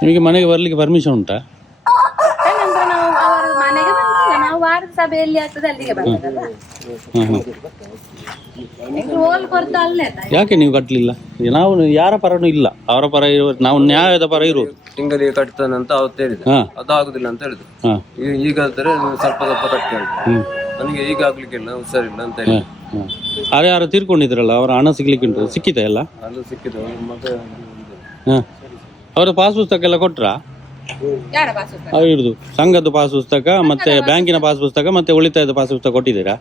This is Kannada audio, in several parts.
ನಿಮಗೆ ಮನೆಗೆ ಬರ್ಲಿಕ್ಕೆ ಪರ್ಮಿಷನ್ ಉಂಟಾ? ನಂತರ ನಾವು ಅವರ ಮನೆಗೆ ಬಂದಿಲ್ಲ, ನಾವು ವಾರದ ಸಭೆಯಲ್ಲಿ ಆಗ್ತದೆ ಅಲ್ಲಿಗೆ ಬಂದದಲ್ಲ. ಹೋಲ್ ಕೊಡ್ತಾ ಅಲ್ಲೇ ಯಾಕೆ ನೀವು ಕಟ್ಟಲಿಲ್ಲ? ನಾವು ಯಾರ ಪರನೂ ಇಲ್ಲ, ಅವರ ಪರ ಇರೋದು, ನಾವು ನ್ಯಾಯದ ಪರ ಇರೋದು. ತಿಂಗಳಿಗೆ ಕಟ್ತಾನೆ ಅಂತ ಅವತ್ತು ಹೇಳಿದೆ, ಅದು ಆಗುದಿಲ್ಲ ಅಂತ ಹೇಳಿದ್ರು. ಈಗ ಹೇಳ್ತಾರೆ ಸ್ವಲ್ಪ ಸ್ವಲ್ಪ ಕಟ್ಟಿ ಅಂತ. ನನಗೆ ಈಗ ಆಗ್ಲಿಕ್ಕಿಲ್ಲ, ಹುಷಾರಿಲ್ಲ ಅಂತ ಹೇಳಿ. ಯಾರು ತೀರ್ಕೊಂಡಿದ್ರಲ್ಲ, ಅವರ ಹಣ ಸಿಗ್ಲಿಕ್ಕೆ ಉಂಟು, ಸಿಕ್ಕಿತ ಎಲ್ಲ? ಅದು ಸಿಕ್ಕಿದೆ ಮತ್ತೆ. ಅವರ ಪಾಸ್ ಪುಸ್ತಕ ಎಲ್ಲ ಕೊಟ್ರಾ? ಹಿಡಿದು ಸಂಘದ ಪಾಸ್ ಪುಸ್ತಕ ಮತ್ತೆ ಬ್ಯಾಂಕಿನ ಪಾಸ್ ಪುಸ್ತಕ ಮತ್ತೆ ಉಳಿತಾಯದ ಪಾಸ್ ಪುಸ್ತಕ ಕೊಟ್ಟಿದ್ದೀರಾ?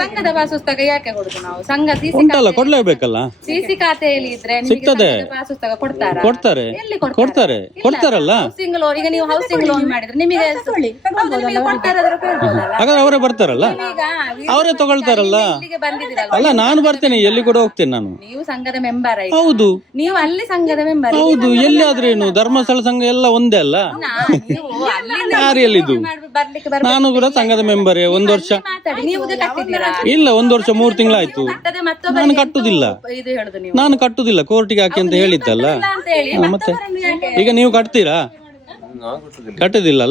ಸಂಘದ ಪಾಸ್ ಪುಸ್ತಕ ಯಾಕೆ ಕೊಡುದು ನಾವು? ಸಂಘ ಉಂಟಲ್ಲ, ಕೊಡ್ಲೇಬೇಕಲ್ಲ. ಸಿಸಿ ಖಾತೆಯಲ್ಲಿ ಇದ್ರೆ ಸಿಗ್ತದೆ, ಪಾಸ್ ಪುಸ್ತಕ ಕೊಡ್ತಾರಾ? ಕೊಡ್ತಾರೆ, ಕೊಡ್ತಾರೆ, ಕೊಡ್ತಾರಲ್ಲ. ಹೌಸಿಂಗ್ ಲೋನ್, ಈಗ ನೀವು ಹೌಸಿಂಗ್ ಲೋನ್ ಮಾಡಿದ್ರೆ ನಿಮಗೆ ಹಾಗಾದ್ರೆ ಅವರೇ ಬರ್ತಾರಲ್ಲ, ಅವರೇ ತಗೊಳ್ತಾರಲ್ಲ. ಅಲ್ಲ, ನಾನು ಬರ್ತೇನೆ, ಎಲ್ಲಿ ಕೂಡ ಹೋಗ್ತೇನೆ ನಾನು. ನೀವು ಸಂಘದ ಮೆಂಬರ್. ಹೌದು, ನೀವು ಅಲ್ಲಿ ಸಂಘದ ಮೆಂಬರ್. ಹೌದು, ಎಲ್ಲಿ ಆದ್ರೇನು ಧರ್ಮಸ್ಥಳ ಸಂಘ ಎಲ್ಲ ಒಂದೇ ಅಲ್ಲ. ಯಾರು ಎಲ್ಲಿದ್ದು? ನಾನು ಕೂಡ ಸಂಘದ ಮೆಂಬರೇ. 1 ವರ್ಷ ಇಲ್ಲ, 1 ವರ್ಷ 3 ತಿಂಗಳಾಯ್ತು. ನಾನು ಕಟ್ಟುದಿಲ್ಲ, ನಾನು ಕಟ್ಟುದಿಲ್ಲ, ಕೋರ್ಟಿಗೆ ಹಾಕಿ ಅಂತ ಹೇಳಿದ್ದಲ್ಲ. ಮತ್ತೆ ಈಗ ನೀವು ಕಟ್ತೀರಾ? ಕಟ್ಟುದಿಲ್ಲ.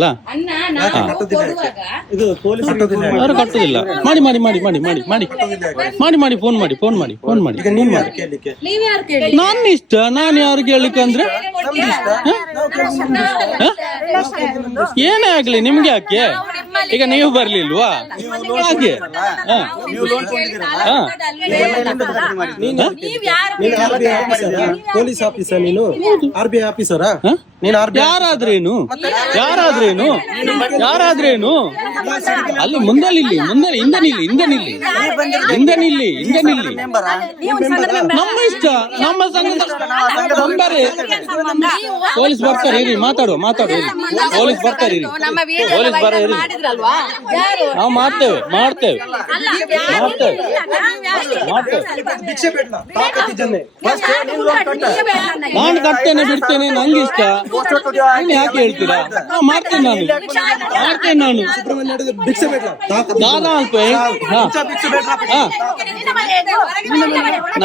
ಅವರು ಕಟ್ಟುದಿಲ್ಲ. ಮಾಡಿ ಮಾಡಿ ಮಾಡಿ ಮಾಡಿ ಮಾಡಿ ಮಾಡಿ ಮಾಡಿ ಮಾಡಿ ಫೋನ್ ಮಾಡಿ ಫೋನ್ ಮಾಡಿ ಫೋನ್ ಮಾಡಿ. ನನ್ನ ಇಷ್ಟ, ನಾನು ಯಾರು ಕೇಳಲಿಕ್ಕೆ ಅಂದ್ರೆ ಏನೇ ಆಗ್ಲಿ ನಿಮ್ಗೆ ಯಾಕೆ? ಈಗ ನೀವು ಬರ್ಲಿಲ್ವಾ? ಹಾಗೆ ಪೊಲೀಸ್ ಆಫೀಸರ್, ನೀನು RBI ಆಫೀಸರಾ? ಯಾರಾದ್ರೇನು ಯಾರಾದ್ರೇನು ಯಾರಾದ್ರೇನು ಅಲ್ಲಿ ಮುಂದೆ ನಿಲ್ಲಿ, ಮುಂದೆ ಹಿಂದೆ ನಿಲ್ಲಿ, ಹಿಂದೆ ನಿಲ್ಲಿ, ಹಿಂದೆ ನಿಲ್ಲಿ, ಹಿಂದೆ ನಿಲ್ಲಿ. ನಮ್ಮ ಇಷ್ಟ, ನಮ್ಮ ಸಂಘದ ನಂಬರೇ. ಪೊಲೀಸ್ ಬರ್ತಾರೆ, ಇರಿ, ಮಾತಾಡುವ ಮಾತಾಡುವ. ಪೊಲೀಸ್ ಬರ್ತಾರೆ, ಇರಿ, ಪೊಲೀಸ್ ಬರ ಇರಿ. ನಾವು ಮಾಡ್ತೇವೆ ಮಾಡ್ತೇವೆ ಮಾಡ್ತೇವೆ ಮಾಡ್ತೇವೆ. ನಾನು ಕಟ್ತೇನೆ ಬಿಡ್ತೇನೆ, ನಂಗೆ ಇಷ್ಟ. ಯಾಕೆ ಹೇಳ್ತೀರಾ? ಮಾಡ್ತೇನೆ ನಾನು, ಮಾಡ್ತೇನೆ ನಾನು.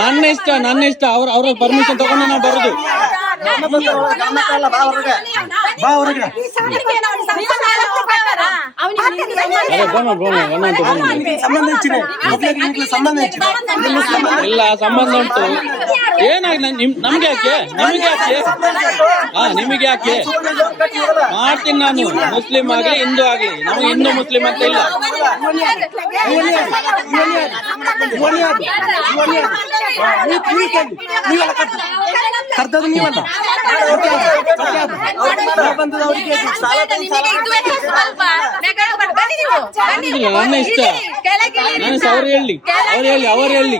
ನನ್ನ ಇಷ್ಟ, ನನ್ನ ಇಷ್ಟ. ಅವ್ರ ಪರ್ಮಿಷನ್ ತಗೊಂಡು ನಾವು ಬರುದು. ಇಲ್ಲ, ಸಂಬಂಧ ಉಂಟು. ಏನಾಗಿ ನಮ್ಗೆ ಯಾಕೆ? ನಿಮಗೆ ಯಾಕೆ? ನಿಮಗೆ ಯಾಕೆ? ಮಾಡ್ತೀನಿ ನಾನು. ಮುಸ್ಲಿಂ ಆಗ್ಲಿ ಹಿಂದೂ ಆಗ್ಲಿ, ನಮ್ಗೆ ಹಿಂದೂ ಮುಸ್ಲಿಂ ಅಂತ ಇಲ್ಲ. ನನ್ನ ಇಷ್ಟ. ನಾನು ಅವ್ರು ಹೇಳಿ, ಅವ್ರು ಹೇಳಿ, ಅವರು ಹೇಳಿ,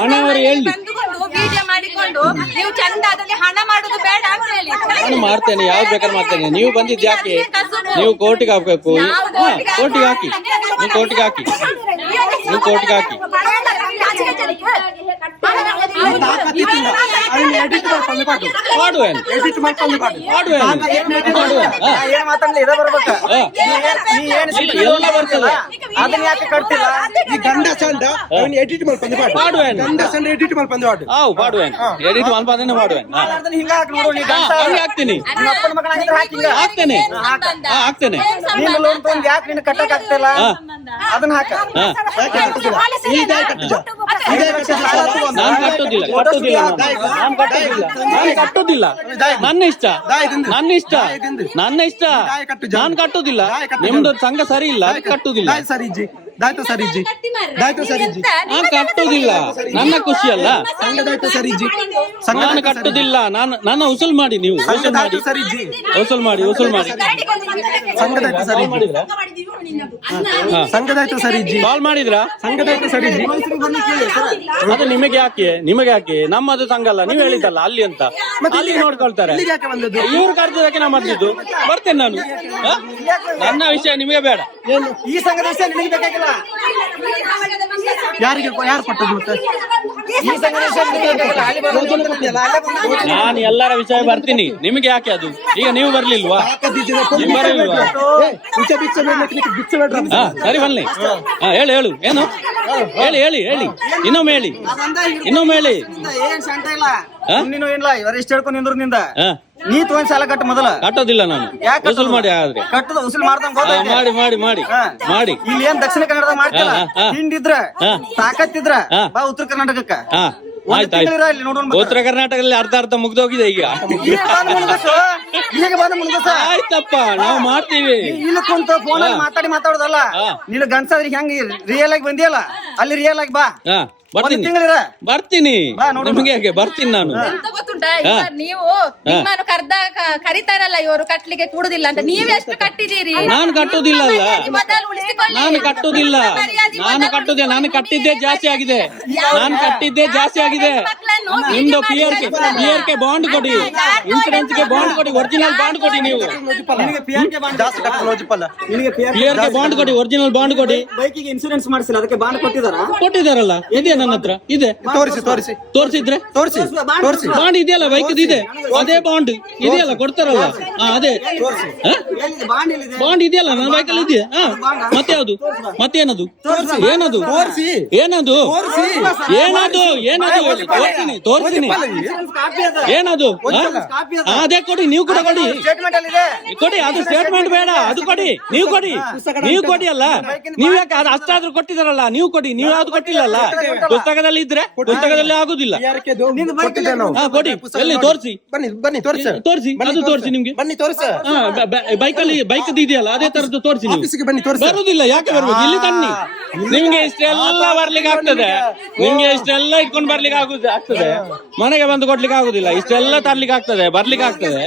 ಮನೆಯವರು ಹೇಳಿ. ನಾನು ಮಾಡ್ತೇನೆ, ಯಾವ್ದು ಬೇಕಾದ್ರೆ ಮಾಡ್ತೇನೆ. ನೀವು ಬಂದಿದ್ದು ಯಾಕೆ? ನೀವು ಕೋರ್ಟಿಗೆ ಹಾಕ್ಬೇಕು. ಕೋರ್ಟಿಗೆ ಹಾಕಿ, ನೀವು ಕೋರ್ಟಿಗೆ ಹಾಕಿ, ನೀವು ಕೋರ್ಟಿಗೆ ಹಾಕಿ. ಎಲ್ಲ ಬರ್ತದೆ. ಹಾಕ್ತೇನೆ ಹಾಕ್ತೇನೆ ಹಾಕ್ತೇನೆ. ಅದನ್ನ ಹಾಕ. ನಾನು ಕಟ್ಟುದಿಲ್ಲ, ಕಟ್ಟುದಿಲ್ಲ, ನಾನು ಕಟ್ಟುದಿಲ್ಲ, ನಾನು ಕಟ್ಟುದಿಲ್ಲ. ನನ್ನ ಇಷ್ಟ, ನನ್ನ ಇಷ್ಟ, ನನ್ನ ಇಷ್ಟ. ನಾನು ಕಟ್ಟುದಿಲ್ಲ. ನಿಮ್ದು ಸಂಘ ಸರಿ ಇಲ್ಲ, ಕಟ್ಟುದಿಲ್ಲ. ನಾನು ಕಟ್ಟುದಿಲ್ಲ, ನನ್ನ ಖುಷಿ ಅಲ್ಲ. ನಾನು ಕಟ್ಟುದಿಲ್ಲ. ನನ್ನ ಉಸುಲ್ ಮಾಡಿ, ನೀವು ಉಸುಲ್ ಮಾಡಿ, ಉಸುಲ್ ಮಾಡಿ, ಉಸುಲ್ ಮಾಡಿ. ಕಾಲ್ ಮಾಡಿದ್ರಾ? ಅದು ನಿಮಗೆ ಯಾಕೆ? ನಿಮಗೆ ಯಾಕೆ? ನಮ್ಮದು ಸಂಘ ಅಲ್ಲ, ನೀವು ಹೇಳಿದ್ದಲ್ಲ ಅಲ್ಲಿ ಅಂತ. ಅಲ್ಲಿ ನೋಡ್ಕೊಳ್ತಾರೆ. ಇವ್ರು ಕರೆದಕ್ಕೆ ನಾ ಬಂದಿದ್ದು. ಬರ್ತೇನೆ ನಾನು. ನನ್ನ ವಿಷಯ ನಿಮಗೆ ಬೇಡ. ಈ ಸಂಘದ ವಿಷಯ ನಿಮಗೆ ಬೇಕಾಗಿಲ್ಲ. ಯಾರಿಗೆ ಯಾರು ಕೊಟ್ಟದ್ದು? ನಾನು ಎಲ್ಲರ ವಿಷಯ ಬರ್ತೀನಿ. ನಿಮಗೆ ಯಾಕೆ ಅದು? ಈಗ ನೀವು ಬರ್ಲಿಲ್ವಾ? ನೀವು ಬರಲಿಲ್ವಾ? ಸರಿ ಬನ್ನಿ. ಹೇಳಿ ಹೇಳು, ಏನು ಹೇಳಿ ಹೇಳಿ ಹೇಳಿ, ಇನ್ನೊಮ್ಮೆ ಹೇಳಿ, ಇನ್ನೊಮ್ಮೆ ಹೇಳಿ. ಇವರೆಷ್ಟು ಹೇಳ್ಕೊಂಡು ನಿಂದ್ರು ನಿಂದ ನೀ ತೊಗೊಂಡ್ ಸಾಲ ಕಟ್ಟು ಮೊದಲ. ಕಟ್ಟೋದಿಲ್ಲ ನಾನು. ಯಾಕ್ ವಸೂಲ್ ಮಾಡಿ ಆದ್ರೆ ಕಟ್ಟದ ವಸೂಲ್ ಮಾಡ್ದಂಗ ಗೊತ್ತೈತಿ. ಮಾಡಿ ಮಾಡಿ ಮಾಡಿ ಮಾಡಿ. ಇಲ್ಲಿ ಏನ್ ದಕ್ಷಿಣ ಕನ್ನಡದಾಗ ಮಾಡ್ತಿಲ್ಲ, ಹಿಂಡಿದ್ರ ತಾಕತ್ತಿದ್ರ ಬಾ ಉತ್ತರ ಕರ್ನಾಟಕಕ್ಕ. ಆಯ್ತು ಆಯ್ತು. ಇಲ್ಲಿ ನೋಡೋಣ. ಉತ್ತರ ಕರ್ನಾಟಕದಲ್ಲಿ ಅರ್ಧ ಮುಗ್ದೋಗಿದೆ ಈಗ. ಈಗ ಬಂದ ಮುನ್ಗಸ. ಆಯ್ತಪ್ಪ, ನಾವು ಮಾಡ್ತೀವಿ. ಇಲ್ಲಿ ಕುಂತ ಫೋನ್ ಅಲ್ಲಿ ಮಾತಾಡೋದಲ್ಲ. ನೀನು ಗನ್ಸಾದ್ರಿ ಹೆಂಗ್ ರಿಯಲ್ ಆಗಿ ಬಂದಿಯಲ್ಲ, ಅಲ್ಲಿ ರಿಯಲ್ ಆಗಿ ಬಾ. ಬರ್ತೀನಿ ತಿಂಗಳಿರ ಬರ್ತೀನಿ. ನಿಮ್ಗೆ ಹೇಗೆ ಬರ್ತೀನಿ ನಾನು. ಎಂತ ಗೊತ್ತುಂಟಾ, ನೀವು ನಿಮ್ಮನ್ನು ಕರಿತಾರಲ್ಲ ಇವರು ಕಟ್ಲಿಕ್ಕೆ ಕೂಡುದಿಲ್ಲ ಅಂತ, ನೀವೆಷ್ಟು ಕಟ್ಟಿದ್ದೀರಿ? ನಾನು ಕಟ್ಟುದಿಲ್ಲ ಅಲ್ಲ, ಮೊದಲು ಉಳಿಸಿಕೊಳ್ಳಿ. ನಾನು ಕಟ್ಟುದಿಲ್ಲ. ನಾನು ಕಟ್ಟಿದ್ದೇ ಜಾಸ್ತಿ ಆಗಿದೆ. ನಾನು ಕಟ್ಟಿದ್ದೇ ಜಾಸ್ತಿ ಆಗಿದೆ. ನಿಮ್ದು PRK ಬಾಂಡ್ ಕೊಡಿ, ಇನ್ಸೂರೆನ್ಸ್ ಗೆ ಬಾಂಡ್ ಕೊಡಿ, ಒರಿಜಿನಲ್ ಬಾಂಡ್ ಕೊಡಿ. ನೀವು PRK ಬಾಂಡ್ ಕೊಡಿ, ಒರಿಜಿನಲ್ ಬಾಂಡ್ ಕೊಡಿ. ಬೈಕಿಗೆ ಇನ್ಸೂರೆನ್ಸ್ ಮಾಡಿಸಿಲ್ಲ, ಅದಕ್ಕೆ ಬಾಂಡ್ ಕೊಟ್ಟಿದಾರಲ್ಲ, ಇದೆ ನನ್ನ ಹತ್ರ ಇದೆ. ತೋರಿಸಿದ್ರೆ ಬಾಂಡ್ ಇದೆಯಲ್ಲ, ಬೈಕ್ ಇದೆ, ಅದೇ ಬಾಂಡ್ ಇದೆಯಲ್ಲ, ಕೊಡ್ತಾರಲ್ಲ ಅದೇ ಬಾಂಡ್ ಇದೆಯಲ್ಲ, ನನ್ನ ಬೈಕಲ್ಲಿ ಇದೆಯಾ? ಮತ್ತೆ ಯಾವುದು? ಮತ್ತೇನದು? ಏನದು? ಏನದು? ಏನದು? ಏನದು? ತೋರಿಸ್ತೀನಿ. ಏನದು? ಅದೇ ಕೊಡಿ, ನೀವು ಕೂಡ ಕೊಡಿ. ಕೊಡಿ, ಅದು ಸ್ಟೇಟ್ಮೆಂಟ್ ಬೇಡ, ಅದು ಕೊಡಿ. ನೀವು ಕೊಡಿ ಅಲ್ಲ, ನೀವ್ ಯಾಕೆ ಅದು ಅಷ್ಟಾದ್ರೂ ಕೊಟ್ಟಿದಾರಲ್ಲ, ನೀವು ಕೊಡಿ. ನೀವು ಯಾವ್ದು ಕೊಟ್ಟಿಲ್ಲಲ್ಲ. ಪುಸ್ತಕದಲ್ಲಿ ಇದ್ರೆ ಪುಸ್ತಕದಲ್ಲಿ ಆಗುದಿಲ್ಲ. ಕೊಡಿ, ಎಲ್ಲಿ ತೋರಿಸಿ, ಅದು ತೋರಿಸಿ. ನಿಮ್ಗೆ ಬೈಕ್ ಇದೆಯಲ್ಲ, ಅದೇ ತರದ್ದು ತೋರಿಸಿ. ಬರುದಿಲ್ಲ, ಯಾಕೆ ಬರ್ಬೇಕು? ಇಲ್ಲಿ ತನ್ನಿ. ನಿಮ್ಗೆ ಇಷ್ಟೆಲ್ಲ ಬರ್ಲಿಕ್ಕೆ ಆಗ್ತದೆ, ನಿಮ್ಗೆ ಇಷ್ಟೆಲ್ಲ ಇಟ್ಕೊಂಡು ಬರ್ಲಿಕ್ಕೆ ಆಗ್ತದೆ, ಮನೆಗೆ ಬಂದು ಕೊಡ್ಲಿಕ್ಕೆ ಆಗುದಿಲ್ಲ. ಇಷ್ಟೆಲ್ಲ ತರ್ಲಿಕ್ಕೆ ಆಗ್ತದೆ, ಬರ್ಲಿಕ್ಕೆ ಆಗ್ತದೆ.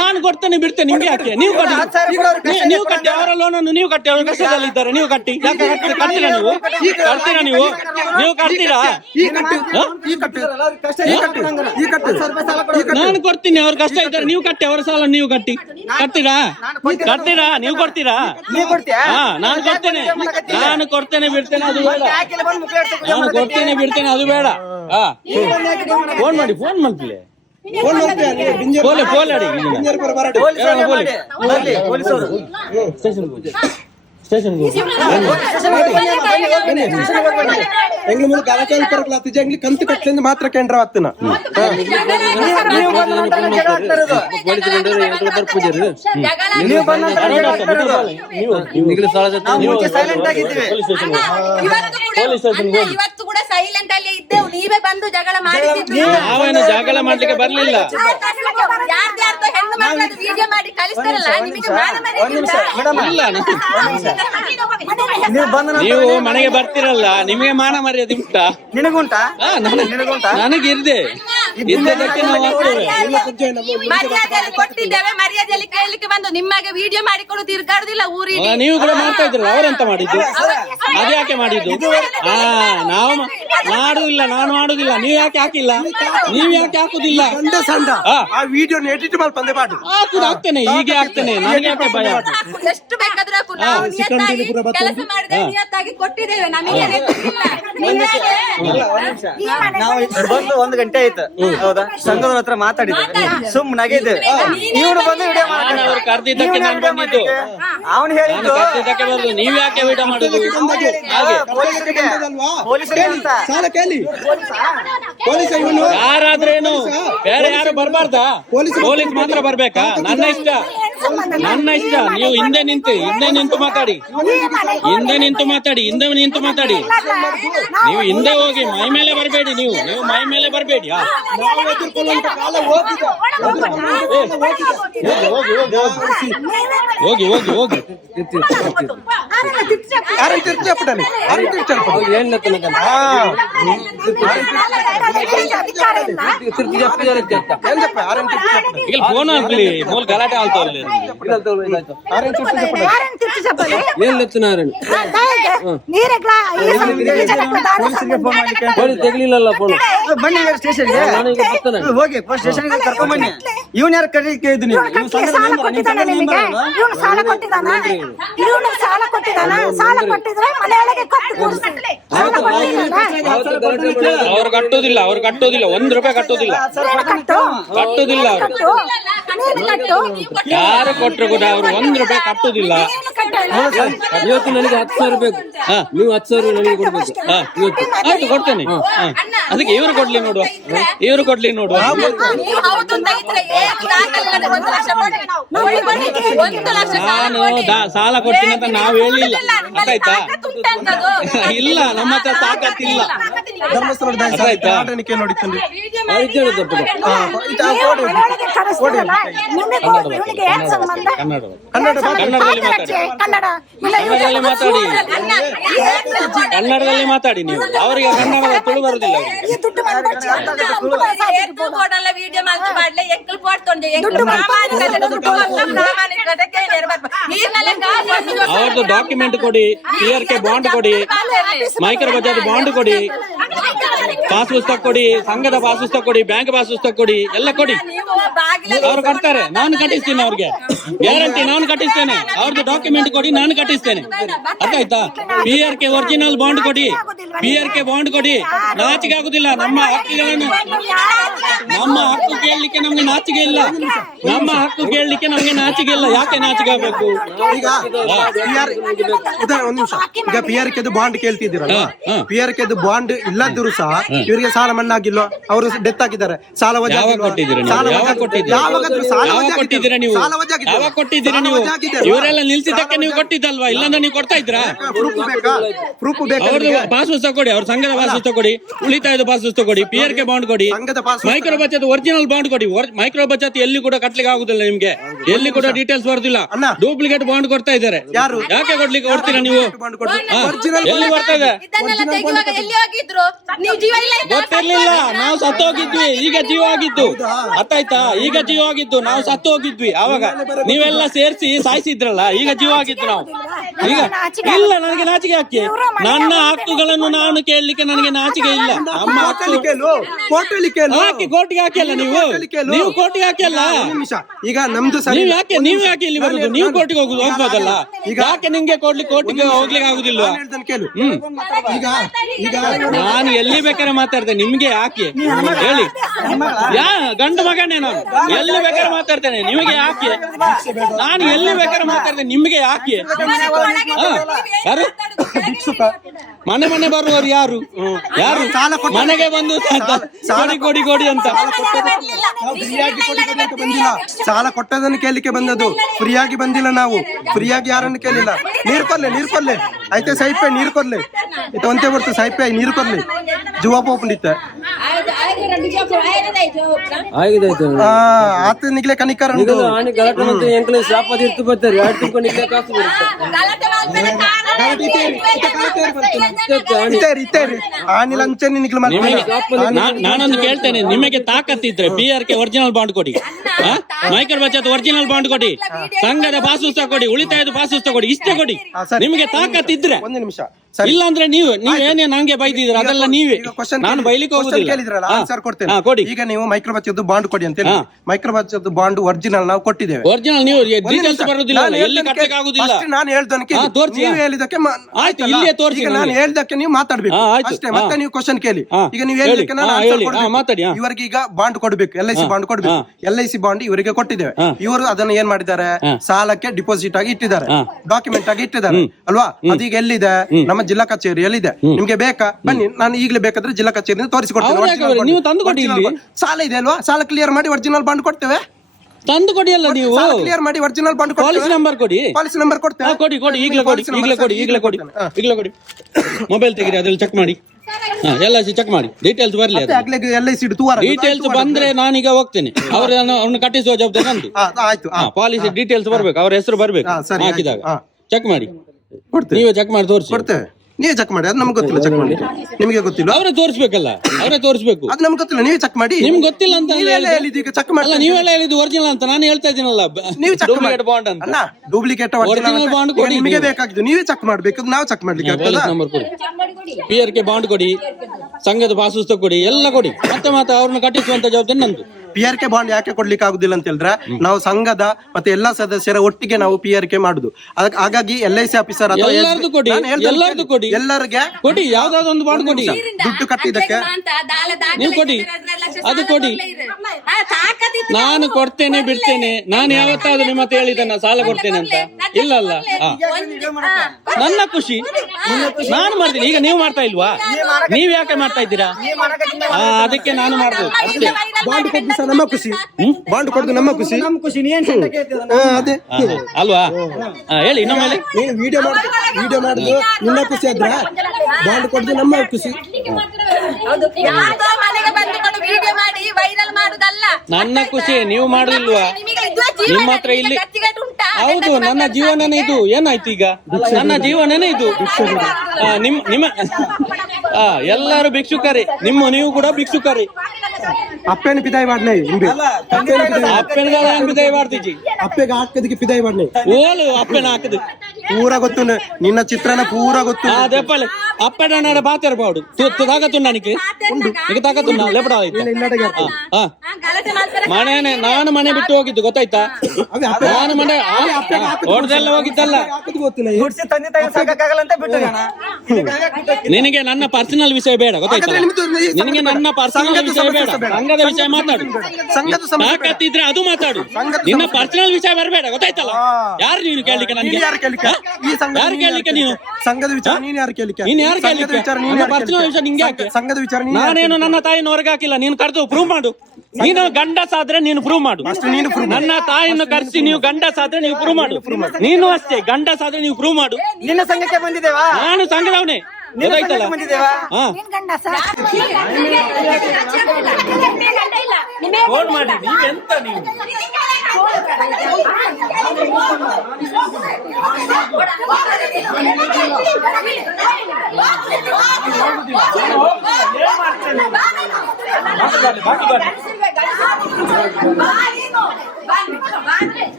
ನಾನು ಕೊಡ್ತೇನೆ, ಬಿಡ್ತೇನೆ. ನಿಮ್ಗೆ ಯಾಕೆ? ನೀವು ಕಟ್ಟಿ, ಅವರ ಲೋನನ್ನು ನೀವು ಕಟ್ಟಿ, ಅವರು ಕಷ್ಟದಲ್ಲಿ ಇದ್ದಾರೆ, ನೀವು ಕಟ್ಟಿ. ಯಾಕೆ ಕಟ್ತೀರಾ ನೀವು? ನೀವು ಕಟ್ತೀರಾ? ನಾನು ಕೊಡ್ತೀನಿ, ಅವ್ರ ಕಷ್ಟ ಇದ್ದಾರೆ, ನೀವು ಕಟ್ಟಿ. ಅವರ ಸಾಲ ನೀವು ಕಟ್ತೀರಾ? ನೀವು ಕೊಡ್ತೀರಾ? ನಾನು ಕೊಡ್ತೇನೆ, ಬಿಡ್ತೇನೆ, ಅದು ಬೇಡ. ನಾನು ಕೊಡ್ತೇನೆ, ಬಿಡ್ತೇನೆ, ಅದು ಬೇಡ. ಫೋನ್ ಮಾಡಿ ಕಂತು ಕಟ್ಲಿಂದ ಮಾತ್ರ ಕೇಂದ್ರ ಆಗ್ತಾನ. ಇವತ್ತು ಕೂಡ ಸೈಲೆಂಟ್ ಅಲ್ಲಿ ಇದ್ದೆವು, ನೀವೇ ಬಂದು ಜಗಳ ಮಾಡಿದ್ರಿ. ನಾವೇನು ಜಗಳ ಮಾಡ್ಲಿಕ್ಕೆ ಬರ್ಲಿಲ್ಲ. ಯಾರ್ದಾರ್ದು ಹೆಣ್ಣು ಮಕ್ಕಳದ್ದು ವಿಡಿಯೋ ಮಾಡಿ ಕಳಿಸ್ತಾರಲ್ಲ, ನಿಮಗೆ ಮಾನ ಮರ್ಯಾದೆ ನೀವು ಮನೆಗೆ ಬರ್ತಿರಲ್ಲ, ನಿಮಗೆ ಮಾನ ಮರ್ಯಾದೆ ಉಂಟಾ? ನಿನಗುಂಟಾ? ನನಗಿರ್ದೆ ಇದ್ದದಕ್ಕೆ ನಾವು ಆಗ್ತೇವೆ. ಮರ್ಯಾದೆಯಲ್ಲಿ ಕೊಟ್ಟಿದ್ದೇವೆ, ಮರ್ಯಾದೆಯಲ್ಲಿ ಕೇಳಲಿಕ್ಕೆ ಬಂದು ನಿಮಗೆ ವಿಡಿಯೋ ಮಾಡಿಕೊಂಡು ತಿರ್ಗಾಡುದಿಲ್ಲ ಊರಿಗೆ. ನೀವು ಕೂಡ ಮಾಡ್ತಾ ಇದ್ರಲ್ಲ, ಅವರೆಂತ ಮಾಡಿದ್ದು? ಅದ್ಯಾಕೆ ಮಾಡಿದ್ದು? ನಾವು ಮಾಡುದಿಲ್ಲ, ನಾನು ಮಾಡುದಿಲ್ಲ. ನೀವ್ ಯಾಕೆ ಹಾಕಿಲ್ಲ? ನೀವ್ ಯಾಕೆ ಹಾಕುದಿಲ್ಲ? ಹಾಕ್ತೇನೆ, ಹೀಗೆ ಆಗ್ತೇನೆ. ನನಗೆ ಯಾಕೆ ಭಯ? ಎಷ್ಟು ಬೇಕಾದ್ರೂ ಹಾಕು, ನಾವು ನಿಯತ್ತಾಗಿ ಕೆಲಸ ಮಾಡಿದ್ರೆ ನಿಯತ್ತಾಗಿ ಕೊಟ್ಟಿದ್ದೇವೆ. ನಮಗೆ ಬಂದು 1 ಗಂಟೆ ಆಯ್ತು, ಹೌದಾ? ಸಂಘದ ಹತ್ರ ಮಾತಾಡಿದ್ದೇವೆ, ಸುಮ್ ನಗಿದ್ದೇವೆ. ಇವ್ರು ಬಂದು ವಿಡಿಯೋ ಅವ್ರು ಕರ್ದಿದ್ದಕ್ಕೆ ನಾನು ಬಂದಿದ್ದು. ಅವನು ಹೇಳಿದ್ದು ಕರ್ದಿದ್ದಕ್ಕೆ ಬರುದು, ನೀವ್ ಯಾಕೆ ವಿಡಿಯೋ ಮಾಡುದು? ಹಾಗೆ ಯಾರಾದ್ರೇನು, ಬೇರೆ ಯಾರು ಬರ್ಬಾರ್ದಾ? ಪೊಲೀಸ್ ಮಾತ್ರ ಬರ್ಬೇಕಾ? ನನ್ನ ಇಷ್ಟ. ನೀವು ಹಿಂದೆ ನಿಂತು ಮಾತಾಡಿ. ನೀವು ಹಿಂದೆ ಹೋಗಿ, ಮೈ ಮೇಲೆ ಬರಬೇಡಿ. ನೀವು ಮೈ ಮೇಲೆ ಬರಬೇಡಿ. ಹೋಗಿ ఫోన్ ఆపలి మూల గలాట ఆల్తోలే ఏం చెప్తున్నారండి ತೆಗ್ಲಿಲ್ಲ ಫೋನ್. ಬನ್ನಿ ಸ್ಟೇಷನ್ಗೆ, ಹೋಗಿ ಸ್ಟೇಷನ್ ಕರ್ಕೊಂಡ್ ಬನ್ನಿ. ಇವನ್ ಯಾರು ಕರೀಲಿಕ್ಕೆ ಇದ್ದು? ನೀವು ಸಾಲ ಕೊಟ್ಟಿದ್ರೆ ಮನೆಯೊಳಗೆ ಅವ್ರು ಕಟ್ಟೋದಿಲ್ಲ. 1 ರೂಪಾಯಿ ಕಟ್ಟೋದಿಲ್ಲ. ಯಾರು ಕೊಟ್ಟರು ಕೂಡ ಅವ್ರು 1 ರೂಪಾಯಿ ಕಟ್ಟೋದಿಲ್ಲ. ಇವತ್ತು ನನಗೆ 10,000 ಬೇಕು, ಹಾ. ನೀವು 10,000 ನನಗೆ ಕೊಡ್ಬೇಕು. ಹಾ. ಆಯ್ತು ಕೊಡ್ತೇನೆ. ಹಾ. ಅದಕ್ಕೆ ಇವರು ಕೊಡ್ಲಿ ನೋಡುವ, ಇವರು ಕೊಡ್ಲಿ ನೋಡುವ. ನೀವು ಹೌದು ಅಂತ ಇದ್ರೆ ಏನು ದಾಖಲೆ 1 ಲಕ್ಷ ಕೊಡಿ. ಕೊಡಿ. 1 ಲಕ್ಷ ಸಾಲ ನಾನು ಕೊಡಿ. ಸಾಲ ಕೊಡ್ತೀನಿ ಅಂತ ನಾವು ಹೇಳಿಲ್ಲ, ಗೊತ್ತಾಯ್ತಾ? ತಾಕತ್ತು ಉಂಟಂತದು. ಇಲ್ಲ, ನಮ್ಮ ಹತ್ರ ತಾಕತ್ತಿಲ್ಲ. ಧರ್ಮಸ್ಥಳದ ಅರ್ಥಾಯ್ತಾ? ಆಡಳಿಕೆ ನೋಡಿ ತಂದೆ. ಆಯ್ತು ಹೇಳು ತಪ್ಪು. ಮನೆಯೊಳಗೆ ಕರೆಸ್ತೀರಲ್ಲ, ನಿಮಗೂ ಇವನಿಗೆ ಏನ್ ಸಂಬಂಧ? ಕನ್ನಡ ಕನ್ನಡದಲ್ಲಿ ಕನ್ನಡ ಇಲ್ಲ ಕನ್ನಡದಲ್ಲಿ ಮಾತಾಡಿ, ಕನ್ನಡದಲ್ಲಿ ಮಾತಾಡಿ ನೀವು. ಅವರಿಗೆ ಕನ್ನಡ ತುಳು ಬರುದಿಲ್ಲ ಅವ್ರಿಗೆ. ಈ ದುಡ್ಡು ಮಾಡ್ಕೊಡ್ಸಿ. ಏರ್ದು ಕೊಡಲ್ಲ ವಿಡಿಯೋ ಮಾಡ್ಲೆ ಎಂಕಲ್ ಪಡ್ತೊಂಡೆ ಎಂಕಲ್ ಪ್ರಾಮಾಣಿಕತೆ ಪ್ರಾಮಾಣಿಕತೆ ನೀರ್ನಲ್ಲೇ ಕಾಲು ಅವ್ರದ್ದು ಡಾಕ್ಯುಮೆಂಟ್ ಕೊಡಿ, PRK ಬಾಂಡ್ ಕೊಡಿ, ಮೈಕ್ರೋ ಬಜಾರ್ ಬಾಂಡ್ ಕೊಡಿ, ಪಾಸ್ ಪುಸ್ತಕ ಕೊಡಿ, ಸಂಘದ ಪಾಸ್ ಪುಸ್ತಕ ಕೊಡಿ, ಬ್ಯಾಂಕ್ ಪಾಸ್ ಪುಸ್ತಕ ಕೊಡಿ, ಎಲ್ಲ ಕೊಡಿ. ನೀವು ಬಾಗಿಲಲ್ಲಿ ಅವ್ರು ಕಟ್ತಾರೆ, ನಾನು ಕಟ್ಟಿಸ್ತೇನೆ ಅವ್ರಿಗೆ ಗ್ಯಾರಂಟಿ, ನಾನು ಕಟ್ಟಿಸ್ತೇನೆ. ಅವ್ರದ್ದು ಡಾಕ್ಯುಮೆಂಟ್ ಕೊಡಿ, ನಾನು ಕಟ್ಟಿಸ್ತೇನೆ. ಅರ್ಥ ಆಯ್ತಾ? PRK ಒರಿಜಿನಲ್ ಬಾಂಡ್ ಕೊಡಿ, PRK ಬಾಂಡ್ ಕೊಡಿ. ನಾಚಿಕೆ ಆಗುದಿಲ್ಲ. ನಮ್ಮ ಹಕ್ಕುಗಳನ್ನು, ನಮ್ಮ ಹಕ್ಕು ಕೇಳಲಿಕ್ಕೆ ನಮ್ಗೆ ನಾಚಿಕೆ ಇಲ್ಲ. ನಮ್ಮ ಹಕ್ಕು ಕೇಳಲಿಕ್ಕೆ ನಮ್ಗೆ ನಾಚಿಕೆ ಇಲ್ಲ. ಯಾಕೆ ನಾಚಿಕೆ ಆಗ್ಬೇಕು? ಈಗ ಒಂದ್ ನಿಮಿಷ, ಈಗ PRK ಬಾಂಡ್ ಕೇಳ್ತಿದ್ದೀರಲ್ಲ, PRK ಬಾಂಡ್ ಇಲ್ಲದಿದ್ರು ಸಹ ಇವರಿಗೆ ಸಾಲ ಮನ್ನಾಗಿಲ್ವಾ? ಅವರು ಡೆತ್ ಆಗಿದ್ದಾರೆ, ಸಾಲ ವಜಾ ಯಾವಾಗ ಆಗಿಲ್ವಾ? ಕೊಟ್ಟಿದ್ದೀರಾ ನೀವು? ಸಾಲ ಯಾವಾಗ ವಜಾ- ಕೊಟ್ಟಿದ್ದೀರಾ? ಯಾವಾಗಾದ್ರೂ ಸಾಲ ಯಾವಾಗ ವಜಾ ಕೊಟ್ಟಿದ್ದೀರಾ ನೀವು? ಸಾಲ ವಜಾ ಆಗಿದೆಯಾ? ಯಾವಾಗ ಕೊಟ್ಟಿದ್ದೀರಾ ಸಾಲ ನೀವು? ವಜಾ ಆಗಿದೆಯಾ? ಇವರೆಲ್ಲ ನಿಲ್ಸಿದ್ದಕ್ಕೆ ನೀವು ಕೊಟ್ಟಿದ್ದಲ್ವಾ? ಇಲ್ಲಾಂದ್ರೆ ನೀವು ಕೊಡ್ತಾ ಇದ್ರಾ? ಪ್ರೂಫ್ ಬೇಕಾ? ಪ್ರೂಫ್ ಬೇಕಾ? ಅವ್ರದ್ದು ಪಾಸ್ ಪುಸ್ತಕ ಕೊಡಿ, ಅವ್ರ ಸಂಘದ ಪಾಸ್ ಪುಸ್ತಕ ಕೊಡಿ, ಉಳಿತಾಯದ ಪಾಸ್ ಪುಸ್ತಕ ಕೊಡಿ, PRK ಬಾಂಡ್ ಕೊಡಿ, ಸಂಘದ ಪಾಸ್ ಪುಸ್ತಕ- ಮೈಕ್ರೋ ಬಚತ್ ಒರಿಜಿನಲ್ ಬಾಂಡ್ ಕೊಡಿ. ಮೈಕ್ರೋ ಬಚತ್ ಎಲ್ಲಿ ಕೂಡ ಕಟ್ಲಿಕ್ಕೆ ಆಗುದಿಲ್ಲ ನಿಮ್ಗೆ, ಎಲ್ಲಿ ಕೂಡ ಡೀಟೇಲ್ಸ್ ಬರುದಿಲ್ಲ. ಅಣ್ಣ. ಡೂಪ್ಲಿಕೇಟ್ ಬಾಂಡ್ ಕೊಡ್ತಾ ಇದ್ದಾರೆ. ಯಾರು? ಯಾಕೆ ಕೊಡ್ಲಿಕ್ಕೆ ಕೊಡ್ತೀರಾ ನೀವು? ಬಾಂಡ್ ಕೊಡಿ. ಹಾ. ಒರಿಜಿನಲ್ ಎಲ್ಲಿ ಬರ್ತಾ ಇದೆ? ಇದನ್ನೆಲ್ಲ ತೆಗೆಯುವಾಗ ಎಲ್ಲಿ ಹೋಗಿದ್ರು ನೀವು? ಜೀವ ಇಲ್ಲ ಇದ್ದಾಗ ಗೊತ್ತಿರ್ಲಿಲ್ಲ, ನಾವು ಸತ್ತು ಹೋಗಿದ್ವಿ, ಈಗ ಜೀವ ಆಗಿದ್ದು. ಅರ್ಥ ಆಯ್ತಾ? ಈಗ ಜೀವ ಆಗಿದ್ದು, ನಾವು ಸತ್ತು ಹೋಗಿದ್ವಿ. ಆವಾಗ ನೀವೆಲ್ಲ ಸೇರಿಸಿ ಸಾಯಿಸಿದ್ರಲ್ಲ, ಈಗ ಜೀವ ಆಗಿದ್ದು ನಾವು. ಈಗ ಇಲ್ಲ, ನನಗೆ ನಾಚಿಕೆ ಹಾಕಿ. ನನ್ನ ಹಕ್ಕುಗಳನ್ನು ನಾನು ಕೇಳಲಿಕ್ಕೆ ನನಗೆ ನಾಚಿಕೆ ಇಲ್ಲ. ನಮ್ಮ ಹಕ್ಕು ಕೋರ್ಟಲ್ಲಿ ಕೇಳು. ಹಾಕಿ ಕೋರ್ಟಿಗೆ ಹಾಕಿಲ್ಲ ನೀವು, ನೀವು ಕೋರ್ಟಿಗೆ ಹಾಕಿಲ್ಲ. ಒಂದ್ ನಿಮಿಷ, ಈಗ ನಮ್ದು ಸರಿ ನೀವು ಯಾಕೆ ಇಲ್ಲಿ ಬರುದು? ನೀವು ಕೋರ್ಟಿಗೆ ಹೋಗ್ಬೋದಲ್ಲ. ಯಾಕೆ ನಿಮ್ಗೆ ಕೋರ್ಟಿಗೆ ಹೋಗ್ಲಿಕ್ಕೆ ಆಗುದಿಲ್ಲ? ನಾನು ಹೇಳ್ದನ್ನು ಕೇಳು. ಈಗ ಈಗ ನಾನು ಎಲ್ಲಿ ಬೇಕಾದ್ರೆ ಮಾತಾಡ್ತೇನೆ, ನಿಮ್ಗೆ ಯಾಕೆ ಹೇಳಿ? ಗಂಡು ಮಗನೇ ನಾನು, ಎಲ್ಲಿ ಬೇಕಾದ್ರೆ ಮಾತಾಡ್ತೇನೆ, ನಿಮಗೆ ಯಾಕೆ? ನಾನು ಎಲ್ಲಿ ಬೇಕಾದ್ರೆ ಮಾತಾಡ್ತೇನೆ, ನಿಮ್ಗೆ ಯಾಕೆ? ಯಾರು ಮನೆ ಬರುವವರು ಯಾರು? ಯಾರು ಮನೆಗೆ ಬಂದು ಕೊಡಿ ಅಂತ? ಫ್ರೀಯಾಗಿ ಕೊಟ್ಟಿದ್ದಕ್ಕೆ ಬಂದಿಲ್ಲ, ಸಾಲ ಕೊಟ್ಟದನ್ನು ಕೇಳಲಿಕ್ಕೆ ಬಂದದ್ದು. ಫ್ರೀಯಾಗಿ ಬಂದಿಲ್ಲ, ನಾವು ಫ್ರೀಯಾಗಿ ಯಾರನ್ನು ಕೇಳಿಲ್ಲ. ನೀರು ಕೊರ್ಲೆ ಆಯ್ತಾ? ಸೈಪೆ ನೀರು ಕೊರ್ಲೆ ಇದು ಒಂದೇ ಬರ್ತು. ಸೈಪೆ ನೀರು ಕೊರ್ಲೆ ಜುವಾ ಪೋಪುಂಡಿತ್ತೆ ಆಗಿದಾಯ್ತು. ಆತ ನಿಗ್ಲೆ ಕನಿಕರ ಆನೆ ಗಲಾಟೆ ಮತ್ತೆ ಎಂಕಲೆ ಶಾಪ ಇರ್ತು ಬರ್ತಾರೆ, ಎರಡು ತಿಳ್ಕೊಂಡು ನಿಗ್ಲೆ ಕಾಸು ಬರುತ್ತೆ. ಆನಿ ಲಂಚನೆ ನಿಗ್ಲು ನಾನೊಂದು ಕೇಳ್ತೇನೆ, ನಿಮಗೆ ತಾಕತ್ತಿದ್ರೆ PRK ಒರಿಜಿನಲ್ ಬಾಂಡ್ ಕೊಡಿ, ಮೈಕ್ರೋ ಬಚತ್ ಒರಿಜಿನಲ್ ಬಾಂಡ್ ಕೊಡಿ, ಸಂಘದ ಪಾಸ್ ಪುಸ್ತಕ ಕೊಡಿ, ಉಳಿತಾಯದ ಪಾಸ್ ಪುಸ್ತಕ ಕೊಡಿ, ಇಷ್ಟೇ ಕೊಡಿ. ನಿಮಗೆ ತಾಕತ್ತಿದ್ರೆ. ಒಂದು ನಿಮಿಷ, ಇಲ್ಲ ಅಂದ್ರೆ ನೀವೇನೇ ನಂಗೆ ಬೈದಿದ್ರ ಅದೆಲ್ಲ ನೀವೇ. ನಾನು ಬೈಲಿಕ್ಕೆ ಹೋಗುದಿಲ್ಲ. ಆನ್ಸರ್ ಕೊಡ್ತೇನೆ. ಕೊಡಿ. ಈಗ ನೀವು ಮೈಕ್ರೋ ಬಚತ್ ಬಾಂಡ್ ಕೊಡಿ ಅಂತ ಹೇಳಿ, ಮೈಕ್ರೋ ಬಚತ್ ಬಾಂಡ್ ಒರಿಜಿನಲ್ ನಾವು ಕೊಟ್ಟಿದ್ದೇವೆ. ಒರಿಜಿನಲ್ ನೀವು ಡೀಟೇಲ್ಸ್ ಬರುದಿಲ್ಲ, ಎಲ್ಲಿ ಕಟ್ಟಲಿಕ್ಕೆ ಆಗುದಿಲ್ಲ. ನಾನು ಹೇಳ್ದಕ್ಕೆ ನೀವು ಹೇಳಿದಕ್ಕೆ ಆಯ್ತು, ಇಲ್ಲಿಯೇ ತೋರಿಸಿ. ಈಗ ನಾನು ಹೇಳ್ದಕ್ಕೆ ನೀವು ಮಾತಾಡ್ಬೇಕು ಅಷ್ಟೇ. ಮತ್ತೆ ನೀವು ಕ್ವಶನ್ ಕೇಳಿ. ಈಗ ನೀವು ಹೇಳಿದಕ್ಕೆ ನಾನು ಆನ್ಸರ್ ಕೊಡ್ಬೇಕು. ಇವರಿಗೆ ಈಗ ಬಾಂಡ್ ಕೊಡ್ಬೇಕು, LIC ಬಾಂಡ್ ಕೊಡ್ಬೇಕು. LIC ಬಾಂಡ್ ಇವರಿಗೆ ಕೊಟ್ಟಿದ್ದೇವೆ. ಇವರು ಅದನ್ನು ಏನ್ ಮಾಡಿದ್ದಾರೆ? ಸಾಲಕ್ಕೆ ಡಿಪಾಸಿಟ್ ಆಗಿ ಇಟ್ಟಿದ್ದಾರೆ, ಡಾಕ್ಯುಮೆಂಟ್ ಆಗಿ ಇಟ್ಟಿದ್ದಾರೆ ಅಲ್ವಾ? ಅದೀಗ ಎಲ್ಲಿದೆ? ನಮ್ಮ ಜಿಲ್ಲಾ ಕಚೇರಿಯಲ್ಲಿ ಇದೆ. ನಿಮ್ಗೆ ಬೇಕಾ? ಬನ್ನಿ, ನಾನು ಈಗಲೇ ಬೇಕಾದ್ರೆ ಜಿಲ್ಲಾ ಕಚೇರಿಯಿಂದ ತೋರಿಸಿಕೊಡ್ತೇನೆ. ನೀವು ತಂದು ಕೊಡಿ. ಸಾಲ ಇದೆ ಅಲ್ವಾ? ಸಾಲ ಕ್ಲಿಯರ್ ಮಾಡಿ ಒರಿಜಿನಲ್ ಬಾಂಡ್ ಕೊಡ್ತೇವೆ. ತಂದು ಕೊಡಿ ಅಲ್ಲ ನೀವು, ಕ್ಲಿಯರ್ ಮಾಡಿ ಒರಿಜಿನಲ್ ಬಾಂಡ್ ಪಾಲಿಸಿ ನಂಬರ್ ಕೊಡಿ. ಪಾಲಿಸಿ ನಂಬರ್ ಕೊಡ್ತೇವೆ. ಕೊಡಿ, ಈಗಲೇ ಕೊಡಿ. ಮೊಬೈಲ್ ತೆಗಿರಿ, ಅದ್ರಲ್ಲಿ ಚೆಕ್ ಮಾಡಿ. LIC ಚೆಕ್ ಮಾಡಿ, ಡೀಟೇಲ್ಸ್ ಬರ್ಲಿ. ಡೀಟೇಲ್ಸ್ ಬಂದ್ರೆ ನಾನೀಗ ಹೋಗ್ತೇನೆ, ಅವ್ರನ್ನ ಕಟ್ಟಿಸುವ ಜವಾಬ್ದಾರಿ ನಂದು. ಆಯ್ತು, ಪಾಲಿಸಿ ಡೀಟೇಲ್ಸ್ ಬರ್ಬೇಕು, ಅವ್ರ ಹೆಸರು ಬರ್ಬೇಕು. ಹಾಕಿದಾಗ ಚೆಕ್ ಮಾಡಿ, ಕೊಡ್ತೇವೆ. ನೀವೇ ಚೆಕ್ ಮಾಡಿ ತೋರಿಸಿ. ಕೊಡ್ತೇವೆ, ನೀವೇ ಚೆಕ್ ಮಾಡಿ. ಅದು ನಮ್ಗೆ ಗೊತ್ತಿಲ್ಲ, ಚೆಕ್ ಮಾಡಿ. ನಿಮಗೆ ಗೊತ್ತಿಲ್ಲ, ಅವರೇ ತೋರಿಸ್ಬೇಕಲ್ಲ, ಅವರೇ ತೋರಿಸ್ಬೇಕು. ಅದು ನಮ್ಗೆ ಗೊತ್ತಿಲ್ಲ, ನೀವೇ ಚೆಕ್ ಮಾಡಿ. ನಿಮ್ಗೆ ಗೊತ್ತಿಲ್ಲ ಅಂತ ಹೇಳಿದ್ದು ಈಗ ಚೆಕ್ ಮಾಡಿ. ನೀವೆಲ್ಲ ಹೇಳಿದ್ದು ಒರಿಜಿನಲ್ ಅಂತ ನಾನು ಹೇಳ್ತಾ ಇದ್ದೀನಲ್ಲ. ನೀವು ಚೆಕ್ ಡೂಪ್ಲಿಕೇಟ್ ಬಾಂಡ್ ಅಂತ. ಅಲ್ಲ, ಡೂಪ್ಲಿಕೇಟ್ ಒರಿಜಿನಲ್ ಬಾಂಡ್ ಕೊಡಿ. ನಿಮಗೆ ಬೇಕಾಗಿದ್ದು ನೀವೇ ಚೆಕ್ ಮಾಡ್ಬೇಕು, ನಾವು ಚೆಕ್ ಮಾಡ್ಲಿಕ್ಕೆ ಆಗ್ತದಾ? ನಂಬರ್ ಕೊಡಿ, PRK ಬಾಂಡ್ ಕೊಡಿ, ಸಂಘದ ಪಾಸ್ ಪುಸ್ತಕ ಕೊಡಿ, ಎಲ್ಲ ಕೊಡಿ. ಮತ್ತೆ ಅವ್ರನ್ನ ಕಟ್ಟಿಸುವಂತ ಜವಾಬ್ದಾರಿ ನಂದು. PRK ಬಾಂಡ್ ಯಾಕೆ ಕೊಡ್ಲಿಕ್ಕೆ ಆಗುದಿಲ್ಲ ಅಂತ ಹೇಳಿದ್ರೆ, ನಾವು ಸಂಘದ ಮತ್ತೆ ಎಲ್ಲಾ ಸದಸ್ಯರ ಒಟ್ಟಿಗೆ ನಾವು PRK ಮಾಡುದು. ಹಾಗಾಗಿ LIC ಆಫೀಸರ್ ಎಲ್ಲರದು ಕೊಡಿ, ಎಲ್ಲರದು ಕೊಡಿ, ಎಲ್ಲರಿಗೆ ಕೊಡಿ. ಯಾವ್ದಾದ್ರು ಒಂದು ಬಾಂಡ್ ಕೊಡಿ. ದುಡ್ಡು ಕಟ್ಟಿದ್ದಕ್ಕೆ ನೀವು ಕೊಡಿ, ಅದು ಕೊಡಿ. ನಾನು ಕೊಡ್ತೇನೆ ಬಿಡ್ತೇನೆ. ನಾನು ಯಾವತ್ತಾದ್ರೂ ನಿಮ್ಮ ಹತ್ರ ಹೇಳಿದ್ದೇನೆ ಸಾಲ ಕೊಡ್ತೇನೆ ಅಂತ? ಇಲ್ಲ ಅಲ್ಲ ನನ್ನ ಖುಷಿ ನಾನು ಮಾಡ್ತೀನಿ. ಈಗ ನೀವು ಮಾಡ್ತಾ ಇಲ್ವಾ? ನೀವ್ ಯಾಕೆ ಮಾಡ್ತಾ ಇದ್ದೀರಾ? ಅದಕ್ಕೆ ನಾನು ಮಾಡ್ಬೋದು ಅಷ್ಟೇ. ಬಾಂಡ್ ಕೊಟ್ಟು ಸಹ ನಮ್ಮ ಖುಷಿ, ಬಾಂಡ್ ಕೊಟ್ಟು ನಮ್ಮ ಖುಷಿ, ನಮ್ ಖುಷಿ. ನೀನ್ ಅದೇ ಅಲ್ವಾ? ಹೇಳಿ ಇನ್ನೊಮ್ಮೆ. ನೀನು ವಿಡಿಯೋ ಮಾಡುದು ನಿನ್ನ ಖುಷಿ ಆದ್ರ ಬಾಂಡ್ ಕೊಟ್ಟು ನಮ್ಮ ಖುಷಿ. ಯಾರ್ದೋ ಮನೆಗೆ ಬಂದುಕೊಂಡು ವಿಡಿಯೋ ಮಾಡಿ ವೈರಲ್ ಮಾಡುದಲ್ಲ. ನನ್ನ ಖುಷಿ. ನೀವು ಮಾಡುದಿಲ್ವಾ? ನಿಮ್ಮ ಹತ್ರ ಇಲ್ಲಿ ಹೌದು, ನನ್ನ ಜೀವನನೇ ಇದು. ಏನಾಯ್ತು ಈಗ? ನನ್ನ ಜೀವನನೇ ಇದು. ನಿಮ್ಮ ಎಲ್ಲರೂ ಭಿಕ್ಷುಕರೇ. ನೀವು ಕೂಡ ಭಿಕ್ಷುಕರೇ. ಅಪ್ಪೇನು ಪಿದಾಯಿ ಮಾಡ್ಲೇ ಅಪ್ಪೆನ ಪಿದಾಯಿ ಮಾಡ್ತೀಜಿ. ಅಪ್ಪೆಗೆ ಹಾಕದಕ್ಕೆ ಪಿದಾಯಿ ಮಾಡ್ಲೇ ಓಲು ಅಪ್ಪೆನ ಹಾಕದು ಪೂರ ಗೊತ್ತು. ನಿನ್ನ ಚಿತ್ರನ ಪೂರ ಗೊತ್ತು. ಅದೇಪಲೆ ಅಪ್ಪೆನ ನಾಡ ಬಾತಿರ್ಬಾರ್ದು. ತಾಕತ್ತುಂಡಾನಿಕೆ ಈಗ ತಾಕತ್ತುಂಡ ಲೆಪಡ ಮನೆನೆ. ನಾನು ಮನೆ ಬಿಟ್ಟು ಹೋಗಿದ್ದು ಗೊತ್ತಾಯ್ತಾ? ನಾನು ಮನೆ ಹೊಡೆದೆಲ್ಲ ಹೋಗಿದ್ದಲ್ಲ. ಗುಡ್ಸಿ ತಂದೆ ತಾಯಿ ಸಾಕಾಗಲ್ಲ ಅಂತ ಬಿಟ್ಟು ನಿನಗೆ ನನ್ನ ಪರ್ಸನಲ್ ವಿಷಯ ಬೇಡ ಗೊತ್ತಾಯ್ತಾ? ನಿನಗೆ ನನ್ನ ಪರ್ಸನಲ್ ವಿಷಯ ಬೇಡ. ಸಂಘದ ವಿಷಯ ಮಾತಾಡು. ತಾಕತ್ತಿದ್ರೆ ಅದು ಮಾತಾಡು. ನಿನ್ನ ಪರ್ಸನಲ್ ವಿಷಯ ಬರಬೇಡ ಗೊತ್ತಾಯ್ತಲ್ಲ? ಯಾರು ನೀನು ಕೇಳಲಿಕ್ಕೆ? ನನಗೆ ಯಾರು ಕೇಳಲಿಕ್ಕೆ? ನೀನು ಸಂಘದ ವಿಚಾರ ನೀನ್ ಯಾರು ಕೇಳಿಕೆ? ನೀನ್ ಯಾರು ಕೇಳಲಿಕ್ಕೆ? ಪರ್ಸನಲ್ ವಿಷಯ ನಿಂಗೆ ಯಾಕೆ? ಸಂಘದ ವಿಚಾರ ನಾನೇನು ನನ್ನ ತಾಯಿನ ಹೊರಗೆ ಹಾಕಿಲ್ಲ. ನೀನು ಕರೆದು ಪ್ರೂವ್ ಮಾಡು. ನೀನು ಗಂಡಸಾದ್ರೆ ನೀನು ಪ್ರೂವ್ ಮಾಡು. ನನ್ನ ತಾಯಿಯನ್ನು ಕರೆಸಿ ನೀವು ಗಂಡಸಾದ್ರೆ ನೀವು ಪ್ರೂವ್ ಮಾಡು. ನೀನು ಅಷ್ಟೇ ಗಂಡಸಾದ್ರೆ ನೀವು ಪ್ರೂವ್ ಮಾಡು. ನಿನ್ನ ಸಂಘಕ್ಕೆ ಬಂದಿದ್ದೇವಾ? ನಾನು ಸಂಘದವನೇ ಗೊತ್ತಾಯ್ತಲ್ಲ? ಹಾ ಫೋನ್ ಮಾಡಿ. ನೀವೆಂತ ನೀವು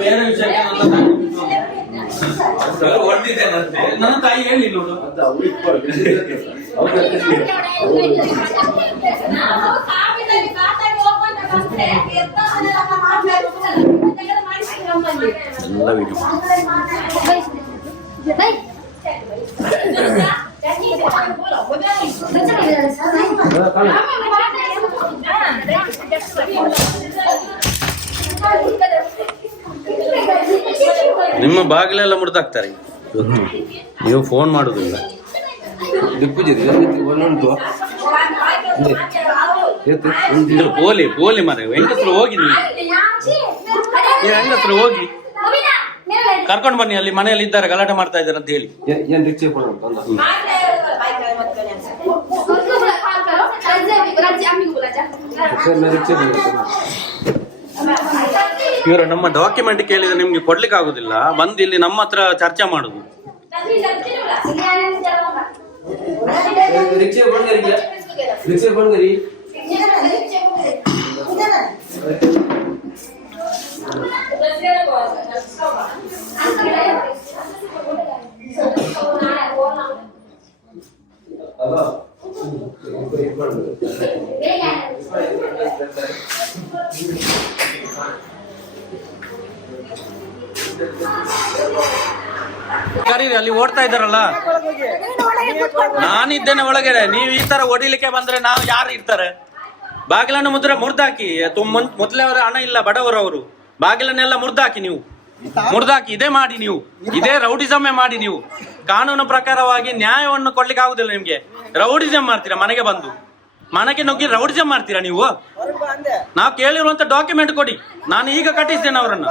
ಬೇರೆ ವಿಷಯಕ್ಕೆ ಹೊಡೆದಿದ್ದೇನಂತೆ ನನ್ನ ತಾಯಿ ಹೇಳಿ ನೋಡು. ನಿಮ್ಮ ಬಾಗಿಲೆಲ್ಲ ಮುರಿದಾಕ್ತಾರೆ. ನೀವು ಫೋನ್ ಮಾಡುದಿಲ್ಲ. ಪೋಲಿ ಮರ ಹೆಂಗಸ್ರು ಹೋಗಿ. ನೀವು ಹೆಂಗಸ್ರು ಹೋಗಿ ಕರ್ಕೊಂಡು ಬನ್ನಿ. ಅಲ್ಲಿ ಮನೆಯಲ್ಲಿ ಇದ್ದಾರೆ ಗಲಾಟೆ ಮಾಡ್ತಾ ಇದ್ದಾರೆ ಅಂತ ಹೇಳಿ. ಇವರು ನಮ್ಮ ಡಾಕ್ಯುಮೆಂಟ್ ಕೇಳಿದ್ರೆ ನಿಮ್ಗೆ ಕೊಡ್ಲಿಕ್ಕೆ ಆಗುದಿಲ್ಲ. ಬಂದು ಇಲ್ಲಿ ನಮ್ಮ ಹತ್ರ ಚರ್ಚೆ ಮಾಡುದು. ಕರೀರಿ, ಅಲ್ಲಿ ಓಡ್ತಾ ಇದ್ದಾರಲ್ಲ. ನಾನಿದ್ದೇನೆ ಒಳಗಡೆ. ನೀವು ಈ ತರ ಹೊಡಿಲಿಕ್ಕೆ ಬಂದ್ರೆ ನಾವು ಯಾರು ಇರ್ತಾರೆ? ಬಾಗಿಲನ್ನು ಮುರ್ದಾಕಿ. ಮೊದಲೇ ಅವರ ಹಣ ಇಲ್ಲ, ಬಡವರವರು. ಬಾಗಿಲನ್ನೆಲ್ಲ ಮುರ್ದಾಕಿ. ನೀವು ಮುರ್ದಾಕಿ. ಇದೇ ಮಾಡಿ ನೀವು. ಇದೇ ರೌಡಿಸಮ್ಮೆ ಮಾಡಿ ನೀವು. ಕಾನೂನು ಪ್ರಕಾರವಾಗಿ ನ್ಯಾಯವನ್ನು ಕೊಡ್ಲಿಕ್ಕೆ ಆಗುದಿಲ್ಲ ನಿಮ್ಗೆ. ರೌಡಿಸಮ್ ಮಾಡ್ತೀರಾ. ಮನೆಗೆ ಬಂದು ಮನೆಗೆ ನುಗ್ಗಿ ರೌಡಿಸಮ್ ಮಾಡ್ತೀರಾ ನೀವು? ನಾವು ಕೇಳಿರುವಂತ ಡಾಕ್ಯುಮೆಂಟ್ ಕೊಡಿ. ನಾನು ಈಗ ಕಟ್ಟಿಸ್ತೇನೆ ಅವರನ್ನು.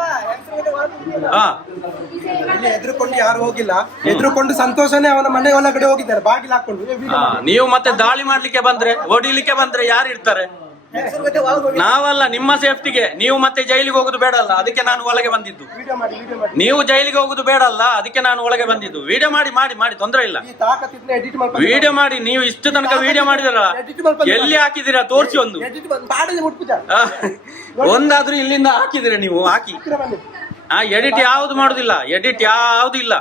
ಎದುರುಕೊಂಡು ಯಾರು ಹೋಗಿಲ್ಲ. ಎದುರುಕೊಂಡು ಸಂತೋಷನೇ ಅವನ ಮನೆ ಒಳಗಡೆ ಹೋಗಿದ್ದಾರೆ ಬಾಗಿಲು ಹಾಕೊಂಡು. ನೀವು ಮತ್ತೆ ದಾಳಿ ಮಾಡ್ಲಿಕ್ಕೆ ಬಂದ್ರೆ, ಹೊಡಿಲಿಕ್ಕೆ ಬಂದ್ರೆ ಯಾರು ಇರ್ತಾರೆ? ನಾವಲ್ಲ, ನಿಮ್ಮ ಸೇಫ್ಟಿಗೆ. ನೀವು ಮತ್ತೆ ಜೈಲಿಗೆ ಹೋಗುದು ಬೇಡ ಅಲ್ಲ, ಅದಕ್ಕೆ ನಾನು ಒಳಗೆ ಬಂದಿದ್ದು. ನೀವು ಜೈಲಿಗೆ ಹೋಗುದು ಬೇಡ ಅಲ್ಲ, ಅದಕ್ಕೆ ನಾನು ಒಳಗೆ ಬಂದಿದ್ದು. ವಿಡಿಯೋ ಮಾಡಿ ಮಾಡಿ ಮಾಡಿ ತೊಂದ್ರೆ ಇಲ್ಲ. ವಿಡಿಯೋ ಮಾಡಿ. ನೀವು ಇಷ್ಟು ತನಕ ವಿಡಿಯೋ ಮಾಡಿದಿರ, ಎಲ್ಲಿ ಹಾಕಿದಿರಾ ತೋರಿಸಿ. ಒಂದಾದ್ರೂ ಇಲ್ಲಿಂದ ಹಾಕಿದಿರ ನೀವು? ಹಾಕಿ. ಎಡಿಟ್ ಯಾವ್ದು ಮಾಡುದಿಲ್ಲ, ಎಡಿಟ್ ಯಾವ್ದು ಇಲ್ಲ.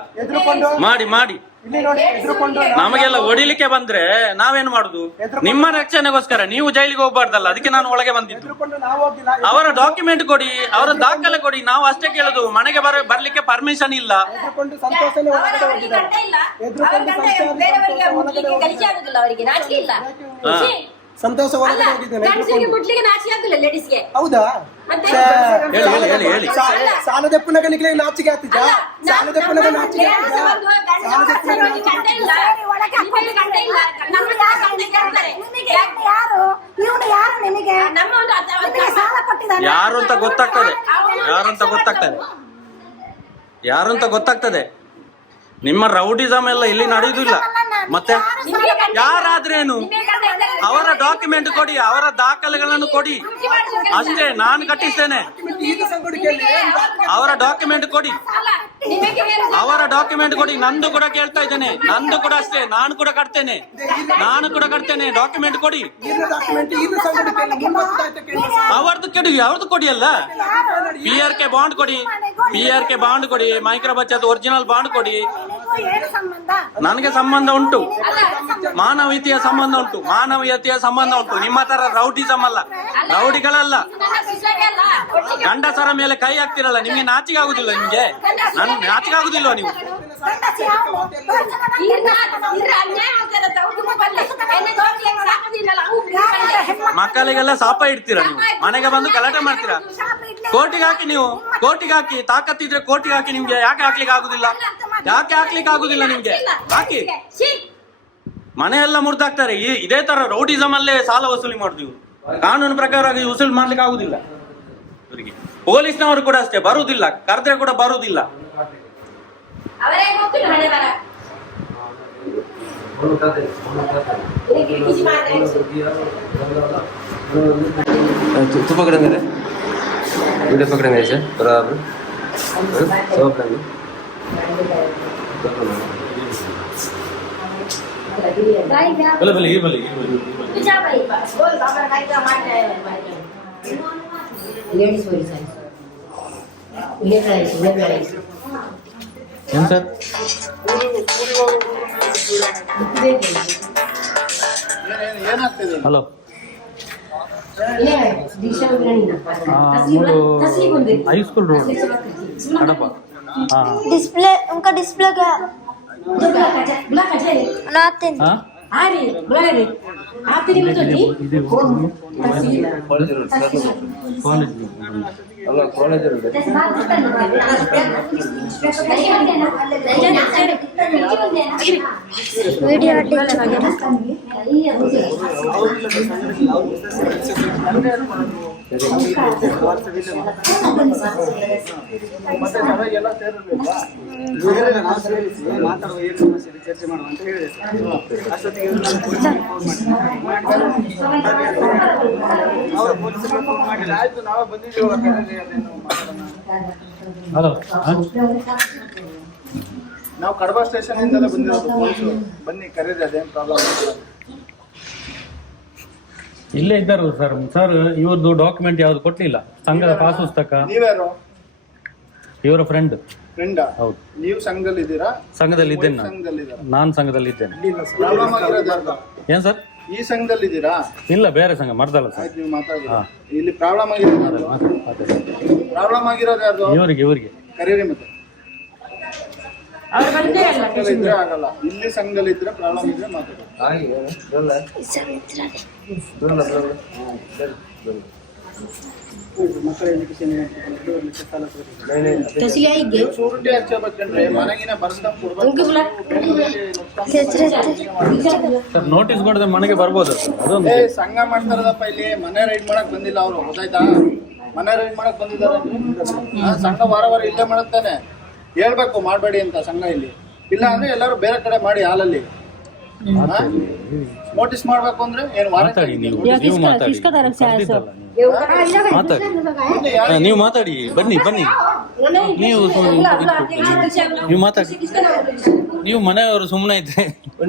ಮಾಡಿ ಮಾಡಿ ಇಲ್ಲಿ ನೋಡಿ ಎದುರುಕೊಂಡು ನಮಗೆಲ್ಲ ಹೊಡಿಲಿಕ್ಕೆ ಬಂದ್ರೆ ನಾವೇನ್ ಮಾಡುದು? ನಿಮ್ಮ ರಕ್ಷಣೆಗೋಸ್ಕರ ನೀವು ಜೈಲಿಗೆ ಹೋಗ್ಬಾರ್ದಲ್ಲ, ಅದಕ್ಕೆ ನಾನು ಒಳಗೆ ಬಂದಿದ್ದು. ಎದುರುಕೊಂಡು ನಾವು ಹೋಗಿಲ್ಲ. ಅವರ ಡಾಕ್ಯುಮೆಂಟ್ ಕೊಡಿ, ಅವರ ದಾಖಲೆ ಕೊಡಿ, ನಾವು ಅಷ್ಟೇ ಕೇಳುದು. ಮನೆಗೆ ಬರ್ಲಿಕ್ಕೆ ಪರ್ಮಿಷನ್ ಇಲ್ಲ. ಎದುರುಕೊಂಡು ಸಂತೋಷನೇ ಒಳಗಡೆ ಹೋಗಿದ್ದಾರೆ. ಎದುರುಕೊಂಡು ಸಂತೋಷ ಒಳಗಡೆ ಹೋಗಿದ್ದೇನೆ. ಹೌದಾ? ಹೇಳಿ. ಸಾಲದ ಪುನಗನಿಗೆ ನಾಚಿಕೆ ಆಗ್ತಿದ್ಯಾ? ಸಾಲದ ಪುನಗ ನಾಚಿಕೆ ಆಗ್ತಿದ್ಯಾ? ಯಾರು ಇವನು ಯಾರು ನಿನಗೆ ಸಾಲ ಕೊಟ್ಟಿದ್ದಾನೆ? ಯಾರು ಅಂತ ಗೊತ್ತಾಗ್ತದೆ. ನಿಮ್ಮ ರೌಡಿಸಮ್ ಎಲ್ಲ ಇಲ್ಲಿ ನಡೆಯುವುದಿಲ್ಲ. ಮತ್ತೆ ಯಾರಾದ್ರೇನು ಅವರ ಡಾಕ್ಯುಮೆಂಟ್ ಕೊಡಿ, ಅವರ ದಾಖಲೆಗಳನ್ನು ಕೊಡಿ, ಅಷ್ಟೇ. ನಾನು ಕಟ್ಟಿಸ್ತೇನೆ. ಅವರ ಡಾಕ್ಯುಮೆಂಟ್ ಕೊಡಿ, ನಂದು ಕೂಡ ಕೇಳ್ತಾ ಇದ್ದೇನೆ. ನಂದು ಕೂಡ ಅಷ್ಟೇ, ನಾನು ಕೂಡ ಕಟ್ತೇನೆ. ಡಾಕ್ಯುಮೆಂಟ್ ಕೊಡಿ. ಅವ್ರದ್ದು ಕೊಡಿ ಅಲ್ಲ. PRK ಬಾಂಡ್ ಕೊಡಿ, ಮೈಕ್ರೋ ಬಚತ್ ಒರಿಜಿನಲ್ ಬಾಂಡ್ ಕೊಡಿ. ನನಗೆ ಸಂಬಂಧ ಉಂಟು, ಮಾನವೀಯತೆಯ ಸಂಬಂಧ ಉಂಟು. ನಿಮ್ಮ ತರ ರೌಡಿಸಮ್ ಅಲ್ಲ, ರೌಡಿಗಳಲ್ಲ. ಗಂಡಸರ ಮೇಲೆ ಕೈ ಹಾಕ್ತಿರಲ್ಲ, ನಿಮ್ಗೆ ನಾಚಿಕೆ ಆಗುದಿಲ್ಲ? ನಾಚಿಕೆ ಆಗುದಿಲ್ವಾ ನೀವು? ಮಕ್ಕಳಿಗೆಲ್ಲ ಶಾಪ ಇಡ್ತೀರಾ ನೀವು, ಮನೆಗೆ ಬಂದು ಗಲಾಟೆ ಮಾಡ್ತೀರಾ. ಕೋರ್ಟಿಗೆ ಹಾಕಿ ತಾಕತ್ತಿದ್ರೆ ಕೋರ್ಟಿಗೆ ಹಾಕಿ. ನಿಮ್ಗೆ ಯಾಕೆ ಹಾಕ್ಲಿಕ್ಕೆ ಆಗುದಿಲ್ಲ? ನಿಮ್ಗೆ ಹಾಕಿ. ಮನೆಯೆಲ್ಲ ಮುರಿದಾಕ್ತಾರೆ. ಇದೇ ತರ ರೌಡಿಸಮ್ ಅಲ್ಲೇ ಸಾಲ ವಸೂಲಿ ಮಾಡುದು. ಕಾನೂನು ಪ್ರಕಾರವಾಗಿ ವಸೂಲಿ ಮಾಡ್ಲಿಕ್ಕೆ ಆಗುದಿಲ್ಲ ಇವರಿಗೆ. ಪೊಲೀಸ್ನವರು ಕೂಡ ಅಷ್ಟೇ, ಬರುವುದಿಲ್ಲ, ಕರೆದ್ರೆ ಕೂಡ ಬರುವುದಿಲ್ಲ. itu pagdang ada, udah pagdang aja, berapa? Soal lagi. ಬಲಿ ಏನ್ ಸರ್? ಹಲೋ, ಹೈಸ್ಕೂಲ್ ರೋಡ್ ಹಡಪ. डिस्प्ले उनका डिस्प्ले क्या नातिन वीडियो ಚರ್ಚೆ ಮಾಡುವ ಅಂತ ಹೇಳಿದೆ. ಅಷ್ಟೊತ್ತಿಗೆ ಆಯ್ತು, ನಾವೇ ಬಂದಿದ್ದೀವಿ. ಹಲೋ, ನಾವು ಕಡಬ ಸ್ಟೇಷನ್ ಇಂದಲೇ ಬಂದಿರೋದು. ಪೊಲೀಸರು ಬನ್ನಿ ಕರೀರಿ, ಅದೇನು ಪ್ರಾಬ್ಲಮ್ ಇಲ್ಲ. ಇಲ್ಲೇ ಇದ್ದಾರೆ ಸರ್. ಇವ್ರದ್ದು ಡಾಕ್ಯುಮೆಂಟ್ ಯಾವ್ದು ಕೊಡ್ಲಿಲ್ಲ. ಸಂಘದ ಪಾಸ್ ಪುಸ್ತಕ. ನೀವ್ಯಾರು? ಇವರ ಫ್ರೆಂಡ್. ಹೌದು. ನೀವು ಸಂಘದಲ್ಲಿ ಇದ್ದೀರಾ? ಸಂಘದಲ್ಲಿ ಇದ್ದೇನೆ ನಾನು. ಸಂಘದಲ್ಲಿ ಇದ್ದೇನೆ. ಪ್ರಾಬ್ಲಮ್ ಆಗಿರೋದು ಯಾರ್ದು? ಏನ್ ಸರ್? ಈ ಸಂಘದಲ್ಲಿ ಇದ್ದೀರಾ? ಇಲ್ಲ, ಬೇರೆ ಸಂಘ ಮರ್ದಲ್ಲ ಸರ್. ಆಯ್ತು, ನೀವು ಮಾತಾಡಿ. ಇಲ್ಲಿ ಪ್ರಾಬ್ಲಮ್ ಆಗಿರೋದು ಯಾರ್ದು? ಇವ್ರಿಗೆ ಕರೀರಿ. ಮತ್ತೆ ಇದ್ರೆ ಆಗಲ್ಲ. ಇಲ್ಲಿ ಸಂಘದಲ್ಲಿ ಇದ್ರೆ ಪ್ರಾಬ್ಲಮ್ ಇದ್ರೆ ಮಾತಾಡಿ. ಮಕ್ಕಳ ಎಜುಕೇಶನ್ ಸೂರಿಟಿ ಹಚ್ಚಬೇಕಂದ್ರೆ ಮನೆಗಿನ ಬರ್ಸ್ಕೊಂಡ್ ಕೊಡ್ಬೇಕು. ನೋಟಿಸ್ ಕೊಡದೆ ಮನೆಗೆ ಬರ್ಬೋದು. ಸಂಘ ಮಾಡ್ತಾರದಪ್ಪ. ಇಲ್ಲಿ ಮನೆ ರೈಡ್ ಮಾಡಕ್ ಬಂದಿಲ್ಲ ಅವರು, ಗೊತ್ತಾಯ್ತಾ? ಮನೆ ರೈಡ್ ಮಾಡಕ್ ಬಂದಿದ್ದಾರೆ. ಸಂಘ ವಾರ ಇಲ್ಲೇ ಮಾಡುತ್ತಾನೆ. ಹೇಳ್ಬೇಕು ಮಾಡಬೇಡಿ ಅಂತ ಸಂಘ ಇಲ್ಲಿ. ಇಲ್ಲ ಅಂದ್ರೆ ಎಲ್ಲರೂ ಬೇರೆ ಕಡೆ ಮಾಡಿ ಹಾಲಲ್ಲಿ ನೋಟಿಸ್ ಮಾಡ್ಬೇಕು. ಅಂದ್ರೆ ಏನು ನೀವು ಮಾತಾಡಿ, ಬನ್ನಿ ನೀವು ಮಾತಾಡಿ. ನೀವು ಮನೆಯವರು ಸುಮ್ಮನೆ ಇದ್ರೆ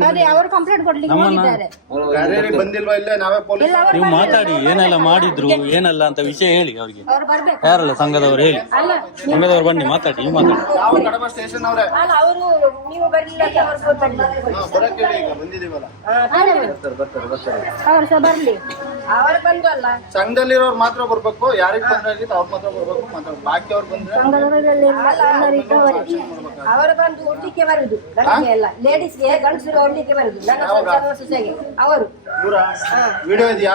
ಅದೇ ಅವರು ಕಂಪ್ಲೇಂಟ್ ಕೊಡ್ಲಿಕ್ಕೆ ಹೋಗಿದ್ದಾರೆ. ಕಾರ್ಯರಿಗೆ ಬಂದಿಲ್ವಾ ಇಲ್ಲೇ ನಾವೇ ಪೊಲೀಸ್ ನೀವು ಮಾತಾಡಿ ಏನೆಲ್ಲ ಮಾಡಿದ್ರು ಏನಲ್ಲ ಅಂತ ವಿಷಯ ಹೇಳಿ ಅವ್ರಿಗೆ. ಅವ್ರು ಬರ್ಬೇಕು. ಯಾರಲ್ಲ ಸಂಘದವ್ರು ಹೇಳಿ, ಸಂಘದವ್ರು ಬನ್ನಿ ಮಾತಾಡಿ, ನೀವು ಮಾತಾಡಿ. ನಾವು ಕಡಬ ಸ್ಟೇಷನ್ ಅವರೇ ಅಲ್ಲ ಅವರು ನೀವು ಬರ್ಲಿಲ್ಲ ಅವ್ರು ಬರಕ್ಕೆ ಹೇಳಿ, ಈಗ ಬಂದಿದೀವಲ್ಲ ಅವ್ರು ಸಹ ಬರ್ಲಿ. ಅವರು ಬಂದು ಅಲ್ಲ ಸಂಘದಲ್ಲಿರೋರು ಮಾತ್ರ ಬರ್ಬೇಕು, ಯಾರಿಗೆ ತೊಂದ್ರೆ ಆಗಿತ್ತು ಅವ್ರು ಮಾತ್ರ ಬರ್ಬೇಕು, ಮಾತ್ರ ಬಾಕಿ ಅವ್ರು ಬಂದ್ರೆ ಅವರು ಬಂದು ಒಡ್ಲಿಕ್ಕೆ ಬರುದು ಗಂಡಿಗೆ ಎಲ್ಲ, ಲೇಡೀಸ್ಗೆ ಗಂಡಸರು ಒಡ್ಲಿಕ್ಕೆ ಬರುದು. ನನ್ನ ಸೊಸೆಗೆ ಅವರು ಪೂರ ವಿಡಿಯೋ ಇದೆಯಾ?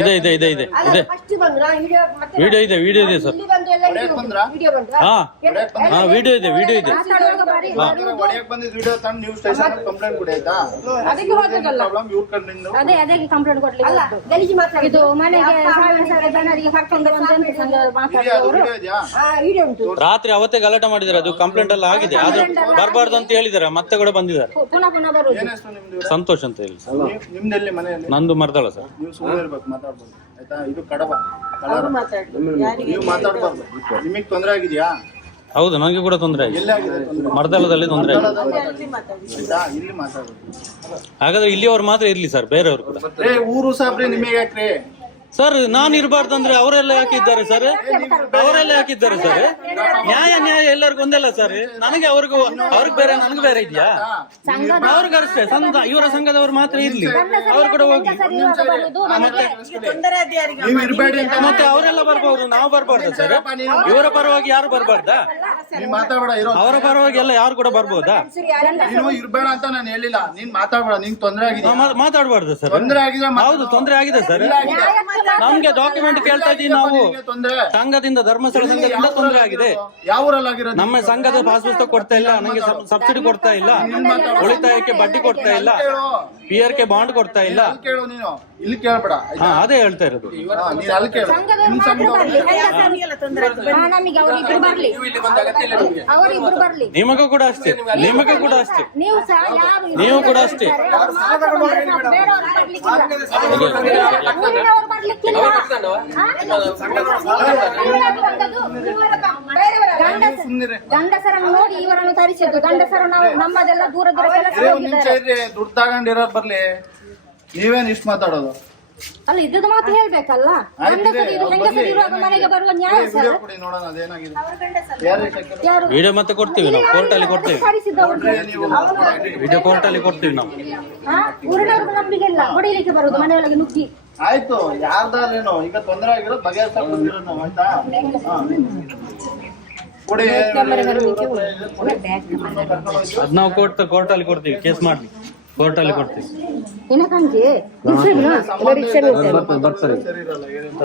ಇದೆ ಇದೆ ಇದೆ ಇದೆ ಇದೆ ಫಸ್ಟ್ ಬಂದು ನಾನು ವಿಡಿಯೋ ಮತ್ತೆ ವಿಡಿಯೋ ಇದೆ, ವಿಡಿಯೋ ಇದೆ ಸರ್. ಇಲ್ಲಿ ಬಂದು ಎಲ್ಲ ಬಂದ್ರಾ? ವಿಡಿಯೋ ಬಂದು ಹಾ ಹಾ ವಿಡಿಯೋ ಇದೆ, ವಿಡಿಯೋ ಇದೆ. ಒಡೆಯಕ್ ಬಂದಿದ್ ವಿಡಿಯೋ ತಂದು ನೀವು ಸ್ಟೇಷನ್ ಕಂಪ್ಲೇಂಟ್ ಕೊಡಿ ಆಯ್ತಾ? ಅದಕ್ಕೆ ಹೋಗ್ಬೇಕಲ್ಲ. ಪ್ರಾಬ್ಲಮ್ ಇವ್ರ ಕಣ್ಣಿಂದ ಅದೇ ಅದಕ್ಕೆ ಕಂಪ್ಲೇಂಟ್ ಕೊಡ್ಲಿಕ್ಕೆ ಅಲ್ಲ ಗಲೀಜು ಮಾತಾಡಿದ್ದು. ಇದು ಮನೆಗೆ ಸಾವಿರ ಜನರಿಗೆ ಕರ್ಕೊಂಡು ಬಂದಂತೆ ಸಂಘ ಮಾತಾಡಿದವರು. ವಿಡಿಯೋ ಇದೆಯಾ? ವಿಡಿಯೋ ಉಂಟು. ರಾತ್ರಿ ಅವತ್ತೇ ಗಲಾಟೆ ಮಾಡಿದ್ದಾರೆ, ಅದು ಕಂಪ್ಲೇಂಟ್ ಎಲ್ಲ ಆಗಿದೆ, ಆದ್ರೂ ಬರಬಾರ್ದು ಅಂತ ಹೇಳಿದಾರೆ, ಮತ್ತೆ ಕೂಡ ಬಂದಿದ್ದಾರೆ. ಪುನಃ ಬರುದು. ಏನ್ ಹೆಸರು ನಿಮ್ದು? ಸಂತೋಷ್ ಅಂತ ಹೇಳಿ ಸರ್. ನಿಮ್ದೆಲ್ಲಿ ಮನೆಯಲ್ಲಿ? ನಂದು ಮರ್ದಳ ಸರ್. ನೀವು ಸುಮ್ಮನೆ ಇರ್ಬೇಕು, ಮಾತಾಡ್ಬೋದು ಆಯ್ತಾ? ಇದು ಕಡಬ ನೀವು ಮಾತಾಡ್ಬಾರ್ದು. ನಿಮಗ್ ತೊಂದ್ರೆ ಆಗಿದ್ಯಾ? ಹೌದು, ನನಗೆ ಕೂಡ ತೊಂದರೆ ಆಗಿದೆ, ಎಲ್ಲಿ ಆಗಿದೆ ತೊಂದ್ರೆ? ಮರ್ದಳದಲ್ಲಿ ತೊಂದರೆ ಆಗಿದೆ. ಆಯ್ತಾ? ಇಲ್ಲಿ ಮಾತಾಡ್ಬೋದು. ಹಾಗಾದ್ರೆ ಇಲ್ಲಿ ಅವ್ರು ಮಾತ್ರ ಇರ್ಲಿ ಸರ್, ಬೇರೆಯವರು ಕೂಡ. ಊರು ಸಾಬ್ರಿ ನಿಮಗೆ ಯಾಕ್ರಿ? ಸರ್ ನಾನು ಇರಬಾರ್ದು ಅಂದ್ರೆ ಅವರೆಲ್ಲ ಯಾಕಿದ್ದಾರೆ ಸರ್? ಅವರೆಲ್ಲ ಯಾಕಿದ್ದಾರೆ ಸರ್? ನ್ಯಾಯ ನ್ಯಾಯ ಎಲ್ಲರಿಗೂ ಒಂದಲ್ಲ ಸರ್. ನನಗೆ ಅವ್ರಿಗೂ ಅವ್ರಿಗೆ ಬೇರೆ ನನಗೆ ಬೇರೆ ಇದೆಯಾ? ಅವ್ರಿಗೆ ಅಷ್ಟೇ, ಇವರ ಸಂಘದವ್ರು ಮಾತ್ರ ಇರ್ಲಿ, ಅವ್ರು ಕೂಡ ಹೋಗಿ. ನೀವು ಇರ್ಬೇಡಿ ಅಂತ ಮತ್ತೆ ಅವರೆಲ್ಲ ಬರ್ಬೋದು, ನಾವು ಬರ್ಬಾರ್ದು ಸರ್? ಇವರ ಪರವಾಗಿ ಯಾರು ಬರ್ಬಾರ್ದಾ? ನೀನ್ ಮಾತಾಡ್ಬೇಡ, ಇರೋ ಅವರ ಪರವಾಗಿ ಎಲ್ಲ ಯಾರು ಕೂಡ ಬರ್ಬೋದಾ? ನೀನು ಇರ್ಬೇಡ ಅಂತ ನಾನು ಹೇಳಿಲ್ಲ. ನೀನ್ ಮಾತಾಡ್ಬೇಡ, ನಿಂಗ್ ತೊಂದ್ರೆ ಆಗಿದೆ. ಮಾತಾಡ್ಬಾರ್ದು ಸರ್. ತೊಂದ್ರೆ ಆಗಿದೆ. ಹೌದು, ತೊಂದರೆ ಆಗಿದೆ ಸರ್. ನಮ್ಗೆ ಡಾಕ್ಯುಮೆಂಟ್ ಕೇಳ್ತಾ ಇದೀವಿ ನಾವು. ತೊಂದ್ರೆ ಸಂಘದಿಂದ, ಧರ್ಮಸ್ಥಳ ಸಂಘದಿಂದ ತೊಂದರೆ ಆಗಿದೆ. ಯಾವ ಊರಲ್ಲಿ ಆಗಿರೋದು? ನಮ್ಮ ಸಂಘದ ಪಾಸ್ ಪುಸ್ತಕ ಕೊಡ್ತಾ ಇಲ್ಲ, ನನಗೆ ಸಬ್ಸಿಡಿ ಕೊಡ್ತಾ ಇಲ್ಲ, ಉಳಿತಾಯಕ್ಕೆ ಬಡ್ಡಿ ಕೊಡ್ತಾ ಇಲ್ಲ, ಪಿಆರ್ಕೆ ಬಾಂಡ್ ಕೊಡ್ತಾ ಇಲ್ಲ. ಅಲ್ಲಿ ಕೇಳು, ನೀನು ಇಲ್ಲಿ ಕೇಳ್ಬೇಡ ಹಾ, ಅದೇ ಹೇಳ್ತಾ ಇರೋದು. ನೀನ್ ಅಲ್ಲಿ ಕೇಳು. ನಿಮ್ ನಮಗೆ ಅವರಿಬ್ರು ಬರ್ಲಿ, ಅವರಿಬ್ರು ಬರ್ಲಿ. ನಿಮಗೂ ಕೂಡ ಅಷ್ಟೇ, ನಿಮಗೂ ಕೂಡ ಅಷ್ಟೇ, ನೀವು ಸಹ ಯಾರು ನೀವು ಕೂಡ ಅಷ್ಟೇ. ಬೇರೆಯವ್ರು ಬರ್ಲಿಕ್ಕಿಲ್ಲ, ಊರಿನವ್ರು ಬರ್ಲಿಕ್ಕಿಲ್ಲ. ಗಂಡಸರನ್ನು ನೋಡಿ ಇವರನ್ನು ತರಿಸಿದ್ದು. ಗಂಡಸರು ನಾವು ನಮ್ಮದೆಲ್ಲ ದೂರ ದೂರ ಕೆಲಸ ಹೋಗಿದ್ದಾರೆ. ದುಡ್ಡು ತಗೊಂಡಿರೋದ್ ಬರ್ಲಿ, ನೀವೇನ್ ಇಷ್ಟ ಮಾತಾಡೋದು? ಅಲ್ಲ ಇದ್ದದ್ದು ಮಾತು ಹೇಳ್ಬೇಕಲ್ಲ. ಗಂಡಸರು ಇದು ಹೆಂಗಸರು ಇರುವಾಗ ಮನೆಗೆ ಬರುವ ನ್ಯಾಯ ಸರ್. ವಿಡಿಯೋ ಕೊಡಿ ನೋಡೋಣ, ಅದೇನಾಗಿದೆ. ಯಾರು ವಿಡಿಯೋ ಮತ್ತೆ ಕೊಡ್ತೀವಿ ನಾವು, ಕೋರ್ಟಲ್ಲಿ ಕೊಡ್ತೀವಿ. ವಿಡಿಯೋ ಕೋರ್ಟಲ್ಲಿ ಕೊಡ್ತೀವಿ ನಾವು. ಊರಿನವ್ರಿಗೆ ನಂಬಿಕೆಲ್ಲ ಹೊಡಿಲಿಕ್ಕೆ ಬರುದು ಮನೆಯೊಳಗೆ ನುಗ್ಗಿ. ಆಯ್ತು, ಯಾರ್ದಾರೇನು ಈಗ ತೊಂದರೆ ಆಗಿರೋದು ಬಗೆಹರಿಸಕ್ ಬಂದಿರೋದು ನಾವು, ಆಯ್ತಾ? ಕೊಡಿ, ಅದ್ ನಾವು ಕೋರ್ಟಲ್ಲಿ ಕೊಡ್ತೀವಿ, ಕೇಸ್ ಮಾಡ್ಲಿ, ಕೋರ್ಟಲ್ಲಿ ಕೊಡ್ತೀವಿ.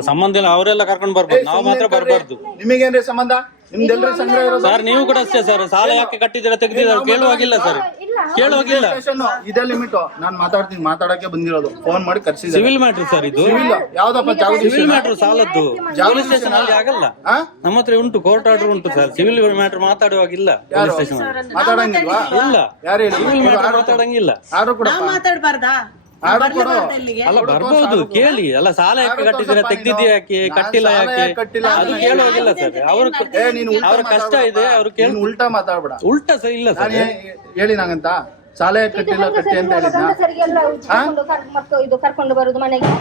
ಸಂಬಂಧ ಇಲ್ಲ, ಅವರೆಲ್ಲ ಕರ್ಕೊಂಡು ಬರ್ಬೋದು, ನಾವು ಮಾತ್ರ ಬರ್ಬಾರ್ದು. ನಿಮಗೇನ್ರಿ ಸಂಬಂಧ? ನಿಮ್ದೆಲ್ಲರ ಸಂಘ ಇರೋದು? ಸರ್ ನೀವು ಕೂಡ ಅಷ್ಟೇ ಸರ್, ಸಾಲ ಯಾಕೆ ಕಟ್ಟಿದ್ದೀರಾ ತೆಗ್ದಿದ್ದಾರೆ ಕೇಳುವಾಗಿಲ್ಲ ಸರ್, ಕೇಳುವಾಗಿಲ್ಲ. ಇದೇ ಲಿಮಿಟ್. ನಾನ್ ಮಾತಾಡ್ತೀನಿ, ಮಾತಾಡಕ್ಕೆ ಬಂದಿರೋದು. ಫೋನ್ ಮಾಡಿ ಕರ್ಸಿದ್ದಾರೆ. ಸಿವಿಲ್ ಮ್ಯಾಟ್ರ್ ಸರ್ ಇದು. ಯಾವ್ದಪ್ಪ ಸಿವಿಲ್ ಮ್ಯಾಟ್ರ್ ಸಾಲದ್ದು ಪೊಲೀಸ್ ಸ್ಟೇಷನ್ ಅಲ್ಲಿ ಆಗಲ್ಲ. ನಮ್ಮ ಹತ್ರ ಉಂಟು, ಕೋರ್ಟ್ ಆರ್ಡರ್ ಉಂಟು ಸರ್. ಸಿವಿಲ್ ಮ್ಯಾಟ್ರ್ ಮಾತಾಡುವಾಗಿಲ್ಲ ಪೊಲೀಸ್ ಸ್ಟೇಷನ್ ಮಾತಾಡಂಗಿಲ್ವಾ? ಇಲ್ಲ, ಯಾರು ಸಿವಿಲ್ ಮ್ಯಾಟ್ರ್ ಮಾತಾಡಂಗಿಲ್ಲ. ಆರ್ಡರ್ ಕೊಡ, ಮಾತಾಡ್ಬಾರ್ದಾ? ಆರ್ಡರ್ ಕೊಡು. ಅಲ್ಲ ಬರ್ಬೋದು, ಕೇಳಿ. ಅಲ್ಲ ಸಾಲ ಯಾಕೆ ಕಟ್ಟಿದ್ದೀರಾ, ತೆಗ್ದಿದ್ದೀ ಯಾಕೆ, ಕಟ್ಟಿಲ್ಲ ಯಾಕೆ, ಅದು ಕೇಳುವಾಗಿಲ್ಲ ಸರ್. ಅವ್ರ ಕಷ್ಟ ಇದೆ, ಅವ್ರು ಕೇಳಿ. ಉಲ್ಟಾ ಮಾತಾಡ್ಬೇಡ. ಉಲ್ಟಾ ಸರ್ ಇಲ್ಲ ಸರ್. ಹೇಳಿ ನಂಗಂತ ಸಾಲ ಯಾಕೆ ಕಟ್ಟಿಲ್ಲ, ಕಟ್ಟಿ ಅಂತ ಹೇಳಿದ್ನ? ಗಂಡಸರಿಗೆಲ್ಲ ಇದು ಕರ್ಕೊಂಡು ಬರುದು ಮನೆಗೆ.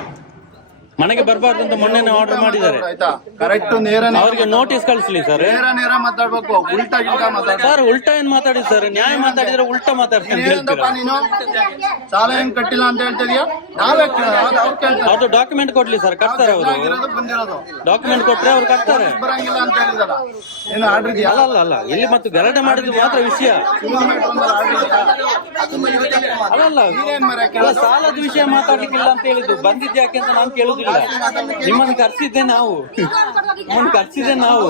ಮನೆಗೆ ಬರಬಾರ್ದು ಅಂತ ಮೊನ್ನೆ ಆರ್ಡರ್ ಮಾಡಿದ್ದಾರೆ. ಆಯ್ತಾ? ಕರೆಕ್ಟ್ ನೇರ ಅವ್ರಿಗೆ ನೋಟಿಸ್ ಕಳಿಸ್ಲಿ ಸರ್. ನೇರ ಮಾತಾಡ್ಬೇಕು, ಉಲ್ಟಾ ಗಿಲ್ಟಾ ಮಾತಾಡ. ಸರ್ ಉಲ್ಟಾ ಏನ್ ಮಾತಾಡಿ ಸರ್, ನ್ಯಾಯ ಮಾತಾಡಿದ್ರೆ ಉಲ್ಟಾ ಮಾತಾಡ್ತೀನಿ ಹೇಳ್ತೀರಾ? ನೀನು ಸಾಲ ಏನ್ ಕಟ್ಟಿಲ್ಲ ಅಂತ ಹೇಳ್ತಿದ್ಯಾ? ನಾವೇ ಅವ್ರು ಕೇಳ್ತಾರೆ. ಅದು ಡಾಕ್ಯುಮೆಂಟ್ ಕೊಡ್ಲಿ ಸರ್, ಕಟ್ತಾರೆ ಅವರು. ಬಂದಿರೋದು ಡಾಕ್ಯುಮೆಂಟ್ ಕೊಟ್ರೆ ಅವ್ರು ಕಟ್ತಾರೆ. ಬರಂಗಿಲ್ಲ ಅಂತ ಹೇಳಿದಾರ. ಏನು ಆರ್ಡರ್ ಇದೆಯಾ? ಅಲ್ಲ ಅಲ್ಲ, ಇಲ್ಲಿ ಮತ್ತು ಗಲಾಟೆ ಮಾಡಿದ್ದು ಮಾತ್ರ ವಿಷಯ. ಅಲ್ಲ ಸಾಲದ ವಿಷಯ ಮಾತಾಡ್ಲಿಕ್ಕಿಲ್ಲ ಅಂತ ಹೇಳಿದ್ದು. ಬಂದಿದ್ದು ಯಾಕೆ ಅಂತ ನಾನು ಕೇಳುದಿಲ್ಲ. ನಿಮ್ಮನ್ನು ಕರ್ಸಿದ್ದೆ ನಾವು, ನಿಮ್ಮನ್ನು ಕರ್ಸಿದ್ದೆ ನಾವು.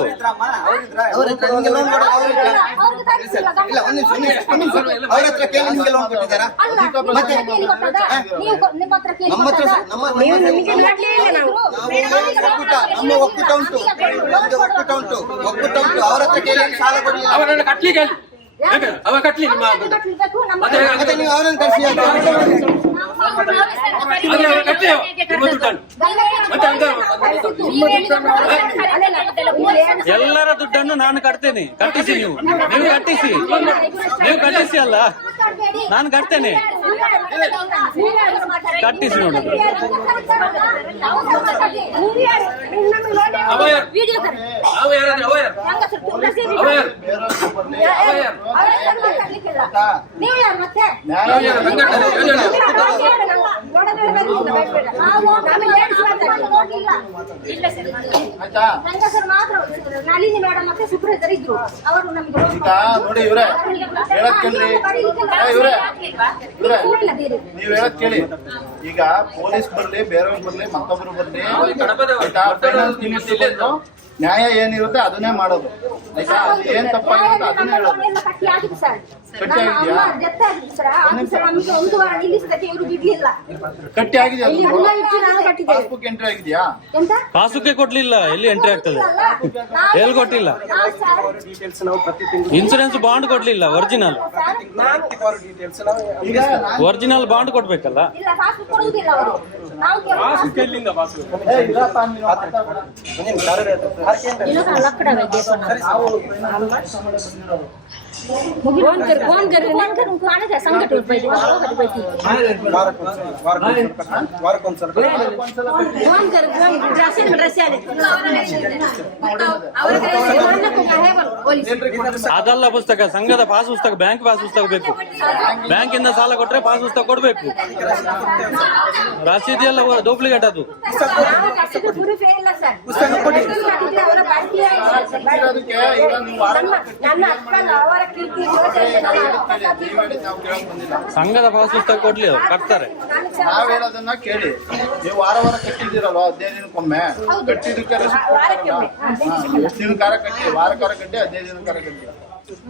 ಅವರನ್ನು ಕಟ್ಲಿಕ್ಕೆ ಅವ ಕಟ್ಲಿ ನಿಮ್ಮ ಎಲ್ಲರ ದುಡ್ಡನ್ನು ನಾನು ಕಟ್ತೇನೆ, ಕಟ್ಟಿಸಿ ನೀವು ಕಟ್ಟಿಸಿ, ನೀವು ಕಟ್ಟಿಸಿ ಅಲ್ಲ, ನಾನು ಕಟ್ತೇನೆ. ಕಟ್ಟಿಸಿ ನೋಡು. ಅವ ಯಾರು? ಅವ ಯಾರಂದ್ರೆ ಅವ ಯಾರು? ಅವ ಯಾರು? ನೀವು ಯಾರು ಮತ್ತೆ ಅವ ಯಾರು? ಸಂಘಟನೆ ಯೋಜನೆ. ಆಯ್ತಾ ಹೆಂಗಸರು ಮಾತ್ರ ನಳಿನಿ ಮೇಡಮ್ ಮತ್ತೆ ಸುಪ್ರೀತರು ಇದ್ರು ಅವರು ನಮಗೆ ಈಗ ನೋಡಿ ಇವ್ರೆ ಹೇಳಕ್ ಕೇಳ್ರಿ ಇವ್ರೆ ನೀವ್ ಹೇಳಕ್ ಕೇಳಿ. ಈಗ ಪೊಲೀಸ್ ಬರ್ಲಿ ಬೇರೆಯವ್ರು ಬರ್ಲಿ ಮತ್ತೊಬ್ರು ಬರ್ಲಿ ಆಯ್ತಾ ಫೈನಾನ್ಸ್ ನಿಮಿತ್ತ ಬಂದು ನ್ಯಾಯ ಏನಿರುತ್ತೆ ಅದನ್ನೇ ಮಾಡೋದು ಆಯ್ತಾ ಅದು ಏನ್ ತಪ್ಪಾಗಿರುತ್ತೆ ಅದನ್ನೇ ಹೇಳೋದು. ಕಟ್ಟಿ ಆಗಿತ್ತು ಸರ್ ಕಟ್ಟಿ ಆಗಿದ್ಯಾ? ಡೆತ್ ಆಗಿತ್ತು ಸರ್ ಆಫೀಸರ್ ನಮ್ಗೆ ಒಂದು ವಾರ ನಿಲ್ಲಿಸಿದಕ್ಕೆ ಇವರು ಬಿಡ್ಲಿಲ್ಲ ಕಟ್ಟಿ ಆಗಿದೆಯಾ? ಇಲ್ಲಿ ಎಲ್ಲ ಇಟ್ಟು ನಾವು ಕಟ್ಟಿದ್ದೇವೆ ಪಾಸ್ಬುಕ್ ಎಂಟ್ರಿ ಆಗಿದ್ಯಾ? ಎಂತ ಪಾಸುಕ್ಕೆ ಕೊಡ್ಲಿಲ್ಲ, ಎಲ್ಲಿ ಎಂಟ್ರಿ ಆಗ್ತದೆ? ಎಲ್ಲಿ ಕೊಟ್ಟಿಲ್ಲ? ಡೀಟೇಲ್ಸ್ ನಾವು ಪ್ರತಿ ತಿಂಗಳು ಇನ್ಸೂರೆನ್ಸ್ ಬಾಂಡ್ ಕೊಡ್ಲಿಲ್ಲ, ಒರಿಜಿನಲ್ ಡೀಟೇಲ್ಸ್ ನಾವು ಈಗ ಒರಿಜಿನಲ್ ಬಾಂಡ್ ಕೊಡ್ಬೇಕಲ್ಲ. ಇಲ್ಲ ಪಾಸ್ಬುಕ್ ಕೊಡುವುದಿಲ್ಲ ಅವರು ನಾವು ಇಲ್ಲಪ್ಪ ನೀನು ಮಾತಾಡ್ಬೇಡ. ವಾರಕ್ಕೊಂದ್ಸಲ ಅದಲ್ಲ ಪುಸ್ತಕ, ಸಂಘದ ಪಾಸ್ ಪುಸ್ತಕ, ಬ್ಯಾಂಕ್ ಪಾಸ್ ಪುಸ್ತಕ ಬೇಕು. ಬ್ಯಾಂಕಿಂದ ಸಾಲ ಕೊಟ್ರೆ ಪಾಸ್ ಪುಸ್ತಕ ಕೊಡ್ಬೇಕು. ರಸೀದಿ ಎಲ್ಲ ಡೂಪ್ಲಿಕೇಟ್ ಅದು. ಅದಕ್ಕೆ ಈಗ ನೀವು ನಾವು ಕೇಳಕ್ ಬಂದಿಲ್ಲ. ಸಂಘದ ಪಾಸ್ ಪುಸ್ತಕ ಕೊಡ್ಲಿ, ಅವ್ರು ಕಟ್ತಾರೆ. ನಾವ್ ಹೇಳೋದನ್ನ ಕೇಳಿ. ನೀವು ವಾರ ವಾರ ಕಟ್ಟಿದ್ದೀರಲ್ವಾ 15 ದಿನಕ್ಕೊಮ್ಮೆ ಕಟ್ಟಿದ್ದಕ್ಕೆ ಎಷ್ಟು ದಿನಕಾರ ಕಟ್ಟಿ ವಾರಕಾರ ಕಟ್ಟಿ 15 ದಿನಕಾರ ಕಟ್ಟಿ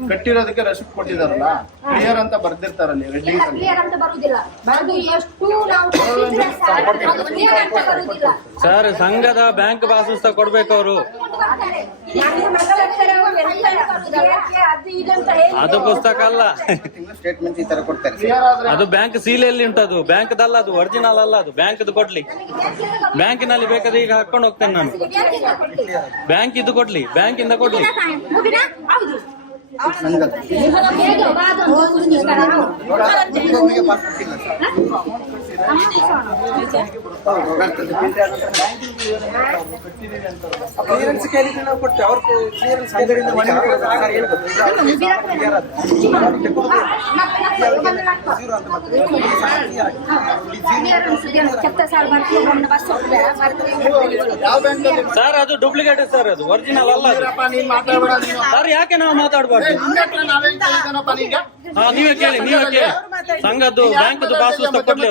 ಕಟ್ಟಿರೋದಕ್ಕೆ ರೆಸಿಪ್ಟ್ ಕೊಟ್ಟಿದಾರಲ್ಲ ಕ್ಲಿಯರ್ ಅಂತ ಬರ್ದಿರ್ತಾರಲ್ಲಿ ರೆಡ್ಡಿಂಗ್ಸ್ ಅಲ್ಲಿ. ಸರ್ ಸಂಘದ ಬ್ಯಾಂಕ್ ಪಾಸ್ ಪುಸ್ತಕ ಕೊಡ್ಬೇಕು ಅವರು. ಅದು ಪುಸ್ತಕ ಅಲ್ಲ, ಸ್ಟೇಟ್ಮೆಂಟ್ ಈ ತರ ಕೊಡ್ತಾರೆ. ಕ್ಲಿಯರ್ ಆದ್ರೆ ಅದು ಬ್ಯಾಂಕ್ ಸೀಲೆಯಲ್ಲಿ ಉಂಟದು, ಬ್ಯಾಂಕ್ದಲ್ಲ ಅದು, ಒರಿಜಿನಲ್ ಅಲ್ಲ ಅದು. ಬ್ಯಾಂಕ್ದು ಕೊಡ್ಲಿ, ಬ್ಯಾಂಕಿನಲ್ಲಿ ಬೇಕಾದ್ರೆ ಈಗ ಹಾಕೊಂಡು ಹೋಗ್ತೇನೆ ನಾನು. ಬ್ಯಾಂಕ್ ಇದು ಕೊಡ್ಲಿ, ಬ್ಯಾಂಕಿಂದ ಕೊಡ್ಲಿ. ಕ್ಲಿಯರೆನ್ಸ್ ಕೇಳಿದ್ರೆ ನಾವು ಕೊಡ್ತೇವೆ. ಅವ್ರ ಕ್ಲಿಯರೆನ್ಸ್ ಸಂಘದಿಂದ ಮನೆ ಯಾವ ಬ್ಯಾಂಕ್ ಅಲ್ಲಿ ಸರ್ ಅದು ಡೂಪ್ಲಿಕೇಟ್ ಸರ್, ಅದು ಒರಿಜಿನಲ್ ಅಲ್ಲ ಅದು. ನೀನ್ ಮಾತಾಡ್ಬೇಡ ನೀನು. ಸರ್ ಯಾಕೆ ನಾವು ಮಾತಾಡಬಾರ್ದು? ನಿನ್ನ ಹತ್ರ ನಾವೇನ್ ಕೇಳಿದನಪ್ಪ ನಿಂಗೆ? ನೀವೇ ಕೇಳಿ, ನೀವೇ ಕೇಳಿ. ಸಂಘದ್ದು ಬ್ಯಾಂಕ್ದು ಪಾಸ್ ಪುಸ್ತಕ ಕೊಡ್ಲಿ,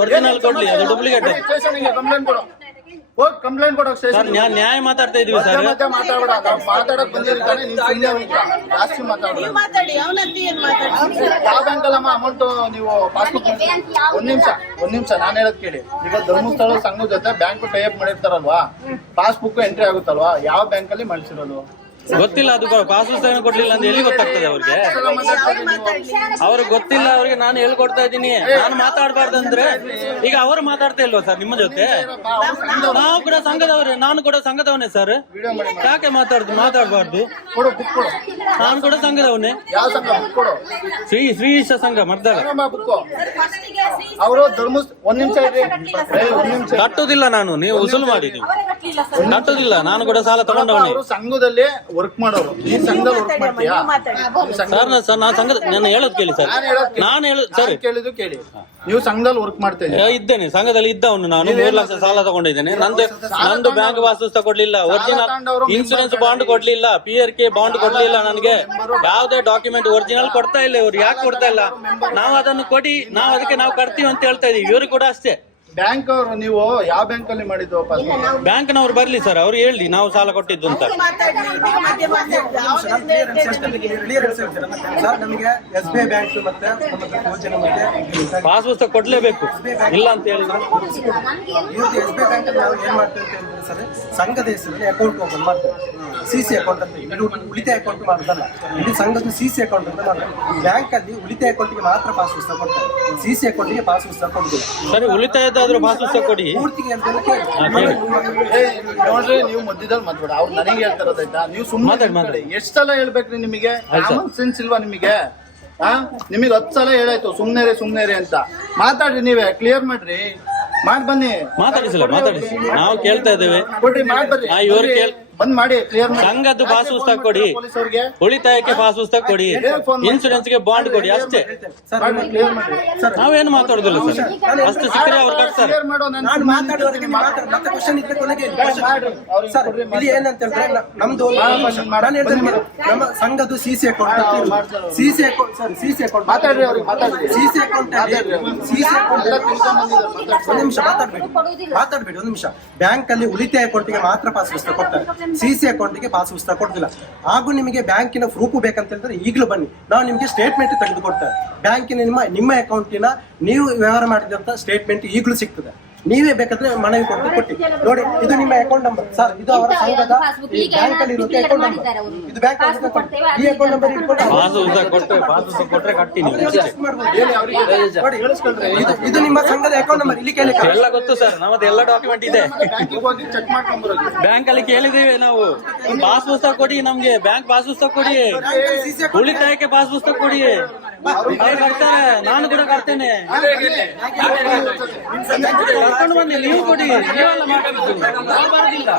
ಒರಿಜಿನಲ್ ಕೊಡ್ಲಿ, ಅದು ಡೂಪ್ಲಿಕೇಟ್. ಸ್ಟೇಷನ್ಗೆ ಕಂಪ್ಲೇಂಟ್ ಕೊಡು. ಹೋಗಿ ಕಂಪ್ಲೇಂಟ್ ಕೊಡೋ ಸರ್ ಸ್ಟೇಷನ್. ನ್ಯಾಯ ಮಾತಾಡ್ತಾ ಇದೀವಿ ಸರ್. ಮತ್ತೆ ಮಾತಾಡ್ಬೇಡ. ನಾವು ಮಾತಾಡಕ್ ಬಂದಿರ್ತಾನೆ ನೀನ್ ಸುಮ್ಮನೆ ಜಾಸ್ತಿ ಮಾತಾಡೋದು. ಯಾವ ಬ್ಯಾಂಕ್ ಅಲ್ಲಮ್ಮ ಅಮೌಂಟ್ ನೀವು ಪಾಸ್ಬುಕ್ ಒಂದ್ ನಿಮಿಷ ನಾನು ಹೇಳೋದ್ ಕೇಳಿ. ಈಗ ಧರ್ಮಸ್ಥಳ ಸಂಘದ ಜೊತೆ ಬ್ಯಾಂಕ್ ಟೈಅಪ್ ಮಾಡಿರ್ತಾರಲ್ವಾ, ಪಾಸ್ಬುಕ್ ಎಂಟ್ರಿ ಆಗುತ್ತಲ್ವಾ, ಯಾವ ಬ್ಯಾಂಕ್ ಅಲ್ಲಿ ಮಾಡಿಸಿರೋದು ಗೊತ್ತಿಲ್ಲ. ಅದು ಪಾಸ್ ಪುಸ್ತಕ ಕೊಡ್ಲಿಲ್ಲ ಅಂತ ಎಲ್ಲಿ ಗೊತ್ತಾಗ್ತದೆ ಅವ್ರಿಗೆ? ಅವ್ರಿಗೆ ಗೊತ್ತಿಲ್ಲ. ಅವ್ರಿಗೆ ನಾನು ಹೇಳ್ಕೊಡ್ತಾ ಇದ್ದೀನಿ. ನಾನು ಮಾತಾಡ್ಬಾರ್ದಂದ್ರೆ ಈಗ ಅವರು ಮಾತಾಡ್ತಾ ಇಲ್ವಾ ಸರ್ ನಿಮ್ಮ ಜೊತೆ? ನಾವು ಕೂಡ ಸಂಘದವ್ರೆ, ನಾನು ಕೂಡ ಸಂಘದವನೇ ಸರ್. ಯಾಕೆ ಮಾತಾಡ್ಬಾರ್ದು? ಕೊಡು ಬುಕ್ ಕೊಡು. ನಾನು ಕೂಡ ಸಂಘದವನೇ. ಯಾವ ಸಂಘ ಬುಕ್ ಕೊಡು. ಶ್ರೀ ಈಶ ಸಂಘ ಮರ್ದಾಗ ಬುಕ್ ಅವರು ಧರ್ಮಸ್ಥಳ ಒಂದ್ ನಿಮಿಷ ಇರಿ. ಒಂದ್ ನಿಮಿಷ ಕಟ್ಟುದಿಲ್ಲ ನಾನು, ನೀವು ಉಸುಲು ಮಾಡಿ. ನೀವು ಕಟ್ಟುದಿಲ್ಲ, ನಾನು ಕೂಡ ಸಾಲ ತಗೊಂಡವನೇ. ಅವರು ಸಂಘದಲ್ಲಿ ವರ್ಕ್ ಮಾಡೋರು, ಈ ಸಂಘದಲ್ಲಿ ವರ್ಕ್ ಮಾಡ್ತೀಯಾ? ಸರ್ ನಾನು ಸಂಘದ, ನಾನು ಹೇಳೋದು ಕೇಳಿ ಸರ್. ನಾನು ಹೇಳೋದು ಸರ್, ಕೇಳಿದ್ದು ಕೇಳಿ. ನೀವು ಸಂಘದಲ್ಲಿ ವರ್ಕ್ ಮಾಡ್ತಾ ಇದ್ದೀರಾ? ಇದ್ದೇನೆ, ಸಂಘದಲ್ಲಿ ಇದ್ದವನು ನಾನು. 3 ಲಕ್ಷ ಸಾಲ ತಗೊಂಡಿದ್ದೇನೆ. ನಂದು ಬ್ಯಾಂಕ್ ಪಾಸ್ ಪುಸ್ತಕ ಕೊಡ್ಲಿಲ್ಲ, ಒರಿಜಿನಲ್ ಇನ್ಸೂರೆನ್ಸ್ ಬಾಂಡ್ ಕೊಡ್ಲಿಲ್ಲ, PRK ಬಾಂಡ್ ಕೊಡ್ಲಿಲ್ಲ ನನಗೆ. ಯಾವುದೇ ಡಾಕ್ಯುಮೆಂಟ್ ಒರಿಜಿನಲ್ ಕೊಡ್ತಾ ಇಲ್ಲ ಇವ್ರು. ಯಾಕೆ ಕೊಡ್ತಾ ಇಲ್ಲ? ನಾವು ಅದನ್ನು ಕೊಡಿ, ನಾವು ಅದಕ್ಕೆ ನಾವು ಕಟ್ತೀವಿ ಅಂತ ಹೇಳ್ತಾ ಇದೀವಿ. ಇವರು ಕೂಡ ಅಷ್ಟೇ. ಬ್ಯಾಂಕ್ ಅವರು ನೀವು ಯಾವ ಬ್ಯಾಂಕ್ ಅಲ್ಲಿ ಮಾಡಿದ್ದು? ಬ್ಯಾಂಕ್ನವ್ರು ಬರ್ಲಿ ಸರ್, ಅವ್ರು ಹೇಳಿ ನಾವು ಸಾಲ ಕೊಟ್ಟಿದ್ದು ಅಂತ. ನಮಗೆ SBI ಬ್ಯಾಂಕ್ ಮತ್ತೆ ಯೋಜನೆ ಮತ್ತೆ ಪಾಸ್ ಪುಸ್ತಕ ಕೊಡ್ಲೇಬೇಕು, ಇಲ್ಲ ಅಂತ ಹೇಳಿದ್ರೆ. ಇವತ್ತು SBI ಬ್ಯಾಂಕ್ ಅಲ್ಲಿ ನಾವು ಏನ್ ಮಾಡ್ತೇವೆ ಅಂತ ಹೇಳಿದ್ರೆ ಸರ್, ಸಂಘದ ಹೆಸರಲ್ಲಿ ಅಕೌಂಟ್ ಓಪನ್ ಮಾಡ್ತೇವೆ. CC ಅಕೌಂಟ್ ಅಂತ, ಇದು ಉಳಿತಾಯ ಅಕೌಂಟ್ ಮಾಡೋದಲ್ಲ, ಇದು ಸಂಘದ CC ಅಕೌಂಟ್ ಅಂತ ಮಾಡ್ತೇವೆ. ಬ್ಯಾಂಕ್ ಅಲ್ಲಿ ಉಳಿತಾಯ ಅಕೌಂಟ್ಗೆ ಮಾತ್ರ ಪಾಸ್ ಪುಸ್ತಕ ಕೊಡ್ತಾರೆ, CC ಅಕೌಂಟ್ಗೆ ಪಾಸ್ ಪುಸ್ತಕ ಕೊಡುದಿಲ್ಲ. ಸರಿ, ಉಳಿತಾಯದಾದ್ರೂ ಪಾಸ್ ಪುಸ್ತಕ ಕೊಡಿ. ಪೂರ್ತಿಗೆ ಅಂತ ನೋಡ್ರಿ, ನೀವು ಮಧ್ಯದಲ್ಲಿ ಮಾತಾಡ. ಅವ್ರು ನನಗೆ ಹೇಳ್ತಾರದಾಯ್ತಾ, ನೀವು ಸುಮ್ಮನೆ ಎಷ್ಟೆಲ್ಲ ಹೇಳ್ಬೇಕ್ರಿ ನಿಮಗೆ? ಕಾಮನ್ ಸೆನ್ಸ್ ಇಲ್ವಾ ನಿಮಗೆ? ನಿಮಗೆ 10 ಸಲ ಹೇಳಾಯ್ತು ಸುಮ್ನೆರಿ ಅಂತ. ಮಾತಾಡ್ರಿ, ನೀವೇ ಕ್ಲಿಯರ್ ಮಾಡ್ರಿ, ಮಾಡ್ ಬನ್ನಿ. ಮಾತಾಡಿಸಿ ನಾವು ಕೇಳ್ತಾ ಇದ್ದೇವೆ. ಕೊಡ್ರಿ, ಮಾಡ್ ಬರ್ರಿ. ಇವ್ರು ಬಂದ್ ಮಾಡಿ, ಕ್ಲಿಯರ್ ಮಾಡಿ. ಸಂಘದ್ದು ಪಾಸ್ ಪುಸ್ತಕ ಕೊಡಿ, ಪೊಲೀಸರಿಗೆ ಉಳಿತಾಯಕ್ಕೆ ಪಾಸ್ ಪುಸ್ತಕ ಕೊಡಿ, ಇನ್ಸೂರೆನ್ಸ್ ಗೆ ಬಾಂಡ್ ಕೊಡಿ, ಅಷ್ಟೇ. ಕ್ಲಿಯರ್ ಮಾಡಿ. ನಾವೇನು ಮಾತಾಡುದಿಲ್ಲ ಸರ್, ಅಷ್ಟು ಸಿಕ್ಕರೆ ಅವ್ರು ಕಟ್ತಾರೆ. ಕ್ಲಿಯರ್ ಮಾಡೋ ನಾನು ಮಾತಾಡುವವರೆಗೆ ಮತ್ತೆ ಕ್ವಶನ್ ಇದ್ರೆ ಕೊನೆಗೆ ಸರ್ ಇಲ್ಲಿ ಏನಂತ ಹೇಳಿದ್ರೆ ನಮ್ದು ನಾನು ಹೇಳ್ತೇನೆ ಮೇಡಮ್, ನಮ್ಮ ಸಂಘದ್ದು CC account CC account sir CC account ಮಾತಾಡ್ರಿ, ಅವ್ರಿಗೆ ಮಾತಾಡ್ರಿ. ಸಿಸಿ ಅಕೌಂಟ್ ಒಂದು ನಿಮಿಷ ಮಾತಾಡ್ಬೇಡಿ ಒಂದು ನಿಮಿಷ. ಬ್ಯಾಂಕ್ ಅಲ್ಲಿ ಉಳಿತಾಯ ಅಕೌಂಟಿಗೆ ಮಾತ್ರ ಪಾಸ್ ಪುಸ್ತಕ ಕೊಡ್ತಾರೆ, ಸಿಸಿ ಅಕೌಂಟಿಗೆ ಪಾಸ್ ಪುಸ್ತಕ ಕೊಡ್ತಿಲ್ಲ. ಹಾಗೂ ನಿಮಗೆ ಬ್ಯಾಂಕಿನ ಪ್ರೂಫ್ ಬೇಕಂತ ಹೇಳಿದ್ರೆ ಈಗಲೂ ಬನ್ನಿ, ನಾವು ನಿಮಗೆ ಸ್ಟೇಟ್ಮೆಂಟ್ ತೆಗೆದು ಕೊಡ್ತೇವೆ. ಬ್ಯಾಂಕಿನ ನಿಮ್ಮ ಅಕೌಂಟಿನ ನೀವು ವ್ಯವಹಾರ ಮಾಡಿದಂತ ಸ್ಟೇಟ್ಮೆಂಟ್ ಈಗಲೂ ಸಿಗ್ತದೆ. ನೀವೇ ಬೇಕಾದ್ರೆ ಮನವಿ ಕೊಟ್ಟು ನೋಡಿ, ಇದು ನಿಮ್ಮ ಅಕೌಂಟ್ ನಂಬರ್ ಸರ್, ಇದು ಅವರ ಸಂಘದ ಬ್ಯಾಂಕ್ ಅಲ್ಲಿ ಇರುತ್ತೆ ಅಕೌಂಟ್ ನಂಬರ್, ಇದು ಬ್ಯಾಂಕ್ ಈ ಅಕೌಂಟ್ ನಂಬರ್ ಇಟ್ಕೊಂಡು ಕೊಟ್ರೆ ಕಟ್ತೀನಿ. ಇದು ನಿಮ್ಮ ಸಂಘದ ಅಕೌಂಟ್ ನಂಬರ್, ಇಲ್ಲಿ ಕೇಳಿ ಎಲ್ಲ ಗೊತ್ತು ಸರ್, ನಮ್ಮದು ಎಲ್ಲ ಡಾಕ್ಯುಮೆಂಟ್ ಇದೆ. ಬ್ಯಾಂಕಿಗೆ ಹೋಗಿ ಚೆಕ್ ಮಾಡ್ಕೊಂಡ್ ಬರೋದು. ಬ್ಯಾಂಕ್ ಅಲ್ಲಿ ಕೇಳಿದೀವಿ ನಾವು, ಪಾಸ್ ಪುಸ್ತಕ ಕೊಡಿ ನಮ್ಗೆ, ಬ್ಯಾಂಕ್ ಪಾಸ್ ಪುಸ್ತಕ ಕೊಡಿ, ಉಳಿತಾಯಕ್ಕೆ ಪಾಸ್ ಪುಸ್ತಕ ಕೊಡಿ. ಅವ್ರು ಕಟ್ತಾರೆ, ನಾನು ಕೂಡ ಕಟ್ತೇನೆ. ಕರ್ಕೊಂಡು ಬನ್ನಿ, ನೀವು ಕೊಡಿ, ನೀವೆಲ್ಲ ಮಾತಾಡುದು. ನಾವು ಬರೋದಿಲ್ಲ,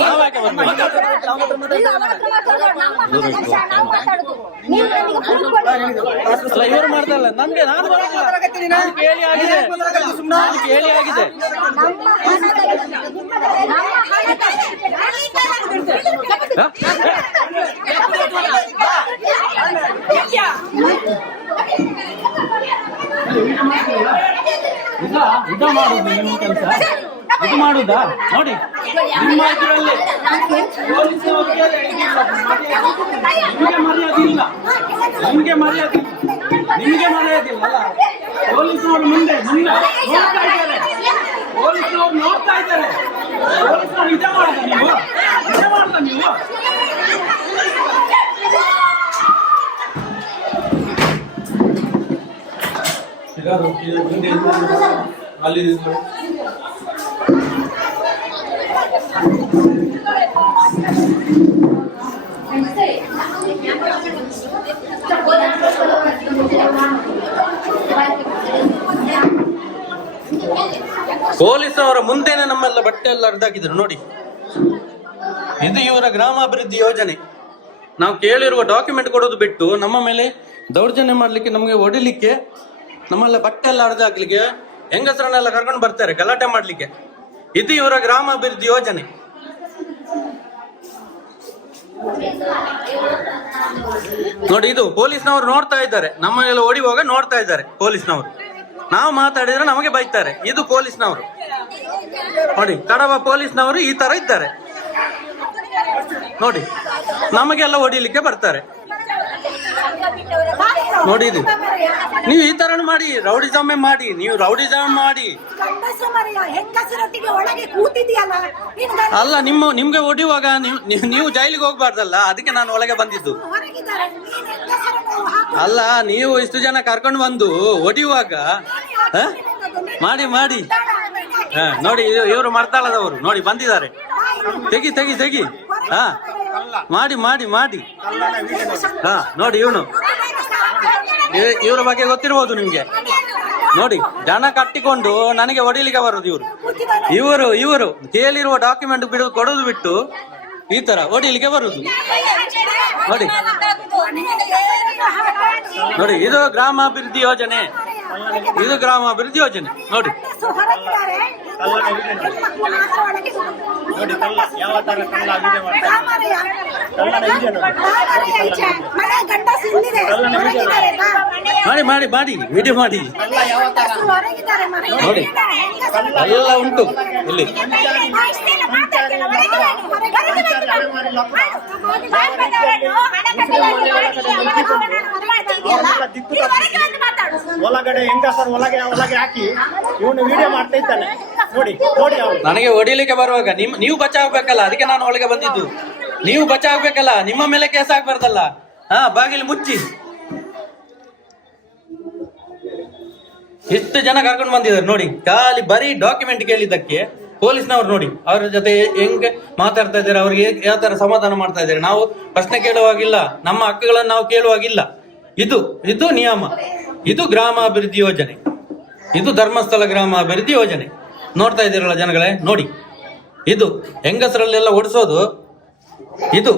ನಾವ್ಯಾಕೆ ಬರ್ಬೇಕು? ಅಲ್ಲ ಇವರು ಮಾಡ್ತಾರಲ್ಲ, ನಮ್ಗೆ ನಾನು ಬರೋದಿಲ್ಲ, ಕೇಳಿ ಆಗಿದೆ, ಕೇಳಿ ಆಗಿದೆ. ಇದು ಮಾಡುದು ನಿಮ್ಮ ಕೆಲಸ, ಇದು ಮಾಡುದಾ ನೋಡಿ ನಿಮ್ಮ ಇದರಲ್ಲಿ ನಿಮ್ಗೆ ಮರ್ಯಾದೆ ಇಲ್ಲ ಅಲ್ಲ. ಪೊಲೀಸರು ಮುಂದೆ ನೋಡ್ತಾ ಇದ್ದಾರೆ, ಪೊಲೀಸರು ನೋಡ್ತಾ ಇದ್ದಾರೆ. ಪೊಲೀಸರು ನಿಜ ಮಾಡ್ದ ನೀವು ಅಲ್ಲಿ ಪೊಲೀಸವರ ಮುಂದೆನೆ ನಮ್ಮೆಲ್ಲ ಬಟ್ಟೆ ಎಲ್ಲ ಹರಿದಾಕಿದ್ರು ನೋಡಿ. ಇದು ಇವರ ಗ್ರಾಮಾಭಿವೃದ್ಧಿ ಯೋಜನೆ. ನಾವು ಕೇಳಿರುವ ಡಾಕ್ಯುಮೆಂಟ್ ಕೊಡೋದು ಬಿಟ್ಟು ನಮ್ಮ ಮೇಲೆ ದೌರ್ಜನ್ಯ ಮಾಡ್ಲಿಕ್ಕೆ, ನಮಗೆ ಹೊಡಿಲಿಕ್ಕೆ, ನಮ್ಮೆಲ್ಲ ಬಟ್ಟೆ ಎಲ್ಲ ಹರಿದಾಕ್ಲಿಕ್ಕೆ, ಹೆಂಗಸರನ್ನೆಲ್ಲ ಕರ್ಕೊಂಡು ಬರ್ತಾರೆ ಗಲಾಟೆ ಮಾಡ್ಲಿಕ್ಕೆ. ಇದು ಇವರ ಗ್ರಾಮಾಭಿವೃದ್ಧಿ ಯೋಜನೆ. ನೋಡಿ, ಇದು ಪೊಲೀಸ್ನವರು ನೋಡ್ತಾ ಇದ್ದಾರೆ, ನಮ್ಮನ್ನೆಲ್ಲ ಹೊಡಿಯುವಾಗ ನೋಡ್ತಾ ಇದ್ದಾರೆ ಪೊಲೀಸ್ನವರು. ನಾವು ಮಾತಾಡಿದ್ರೆ ನಮಗೆ ಬೈತಾರೆ. ಇದು ಪೊಲೀಸ್ನವರು ನೋಡಿ, ಕಡವ ಪೊಲೀಸ್ನವರು ಈ ತರ ಇದ್ದಾರೆ ನೋಡಿ, ನಮಗೆಲ್ಲ ಹೊಡಿಲಿಕ್ಕೆ ಬರ್ತಾರೆ ನೋಡಿ. ಇದು ನೀವು ಈ ತರ ಮಾಡಿ ರೌಡಿಸಮ್ ಮಾಡಿ, ನೀವು ರೌಡಿಸಮ್ ಮಾಡಿ ಅಲ್ಲ, ನಿಮ್ಗೆ ಹೊಡಿಯುವಾಗ ನೀವು ಜೈಲಿಗೆ ಹೋಗ್ಬಾರ್ದಲ್ಲ, ಅದಕ್ಕೆ ನಾನು ಒಳಗೆ ಬಂದಿದ್ದು. ಅಲ್ಲ, ನೀವು ಇಷ್ಟು ಜನ ಕರ್ಕೊಂಡು ಬಂದು ಹೊಡಿಯುವಾಗ ಮಾಡಿ ನೋಡಿ. ಇವರು ಮರ್ತಾಳದವರು ನೋಡಿ ಬಂದಿದ್ದಾರೆ. ತೆಗಿ ಹಾ, ಮಾಡಿ ಹಾ ನೋಡಿ. ಇವ್ರ ಬಗ್ಗೆ ಗೊತ್ತಿರ್ಬೋದು ನಿಮ್ಗೆ ನೋಡಿ. ಜನ ಕಟ್ಟಿಕೊಂಡು ನನಗೆ ಹೊಡಿಲಿಕ್ಕೆ ಬರೋದು ಇವರು ಕೇಳಿರುವ ಡಾಕ್ಯುಮೆಂಟ್ ಕೊಡೋದು ಬಿಟ್ಟು ಈ ತರ ಹೊಡಿಲಿಕ್ಕೆ ಬರುದು ನೋಡಿ. ಇದು ಗ್ರಾಮಾಭಿವೃದ್ಧಿ ಯೋಜನೆ, ನೋಡಿ. ಮಾಡಿ ವಿಡಿಯೋ ಮಾಡಿ ನೋಡಿ, ಎಲ್ಲ ಉಂಟು ಇಲ್ಲಿ. ಒಳಗಡೆ ಹೆಂಗಸರು ಒಳಗೆ ಹಾಕಿ ಇವನು ವಿಡಿಯೋ ಮಾಡ್ತಾ ಇದ್ದಾನೆ ನೋಡಿ. ನನಗೆ ಹೊಡಿಲಿಕ್ಕೆ ಬರುವಾಗ ನೀವು ಬಚಾವ್ಬೇಕಲ್ಲ, ಅದಕ್ಕೆ ನಾನು ಒಳಗೆ ಬಂದಿದ್ದು. ನೀವು ಬಚಾವ್ಬೇಕಲ್ಲ, ನಿಮ್ಮ ಮೇಲೆ ಕೇಸ್ ಆಗ್ಬಾರ್ದಲ್ಲ. ಹಾ, ಬಾಗಿಲು ಮುಚ್ಚಿ. ಎಷ್ಟು ಜನ ಕರ್ಕೊಂಡು ಬಂದಿದ್ದಾರೆ ನೋಡಿ, ಖಾಲಿ ಬರೀ ಡಾಕ್ಯುಮೆಂಟ್ ಕೇಳಿದ್ದಕ್ಕೆ ಪೊಲೀಸ್ನವ್ರು ನೋಡಿ ಅವರ ಜೊತೆ ಹೆಂಗೆ ಮಾತಾಡ್ತಾ ಇದ್ದಾರೆ, ಅವ್ರಿಗೆ ಯಾವ ತರ ಸಮಾಧಾನ ಮಾಡ್ತಾ ಇದ್ದಾರೆ. ನಾವು ಪ್ರಶ್ನೆ ಕೇಳುವಾಗಿಲ್ಲ, ನಮ್ಮ ಹಕ್ಕುಗಳನ್ನು ನಾವು ಕೇಳುವಾಗಿಲ್ಲ. ಇದು ನಿಯಮ. ಇದು ಗ್ರಾಮಾಭಿವೃದ್ಧಿ ಯೋಜನೆ, ಇದು ಧರ್ಮಸ್ಥಳ ಗ್ರಾಮಾಭಿವೃದ್ಧಿ ಯೋಜನೆ. ನೋಡ್ತಾ ಇದ್ದೀರಲ್ಲ ಜನಗಳೇ, ನೋಡಿ ಇದು ಹೆಂಗಸರಲ್ಲೆಲ್ಲ ಓಡಿಸೋದು ಇದು.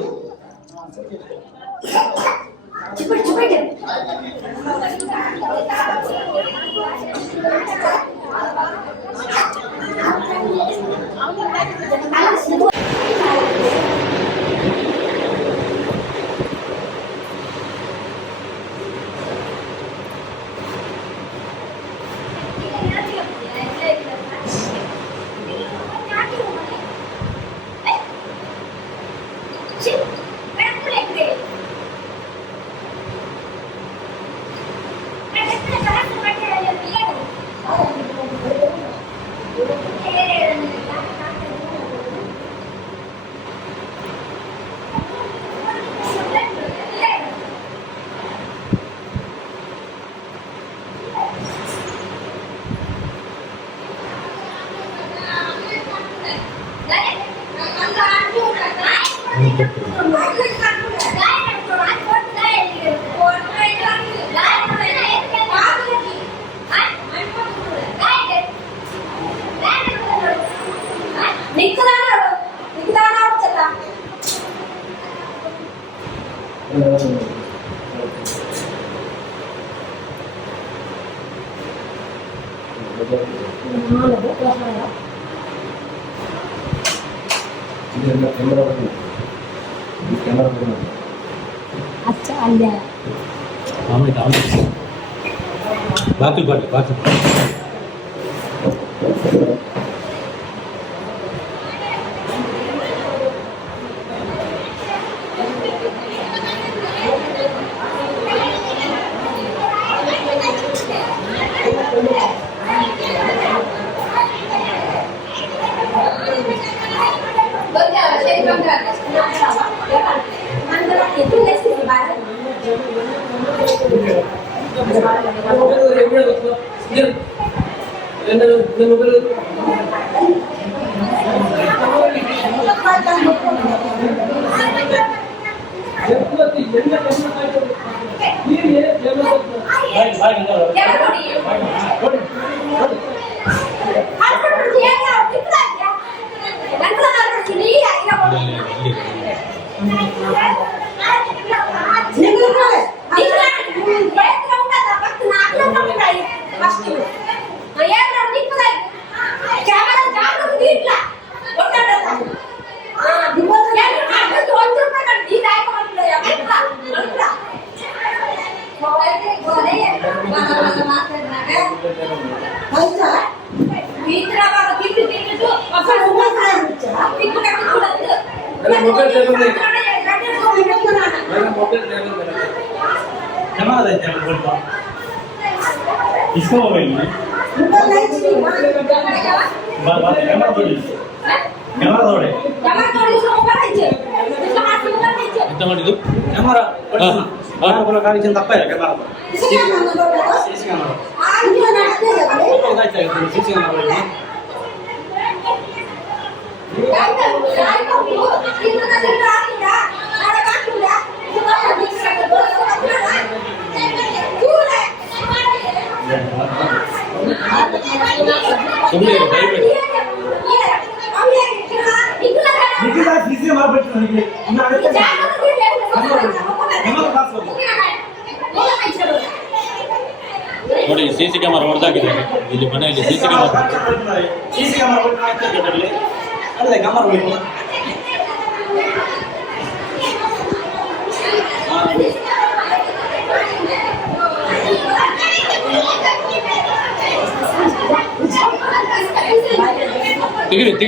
ನೋಡಿ ಸಿಸಿ ಕ್ಯಾಮರಾ ಹೊಡೆದಾಕಿದ್ದಾರೆ ಇಲ್ಲಿ ಮನೆಯಲ್ಲಿ. ಸಿಸಿ ಕ್ಯಾಮರಾ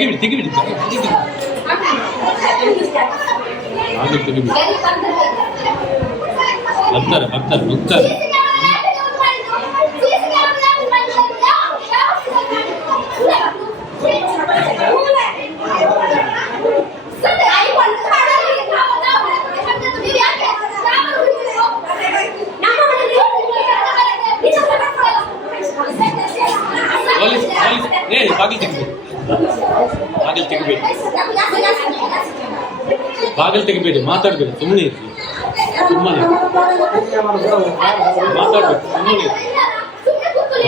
ತೆಗಿಬಿಡಿ ಬರ್ತಾರೆ. ಬಾಗಿಲು ತೆಗಿಬೇಕು. ತೆಗಿಬೇಡಿ, ಬಾಗಿಲು ತೆಗಿಬೇಡಿ, ಮಾತಾಡ್ಬೇಡಿ, ಸುಮ್ಮನೆ ಇರ್ರಿ, ಸುಮ್ಮನೆ ಮಾತಾಡ್ಬೇಕು, ಸುಮ್ಮನೆ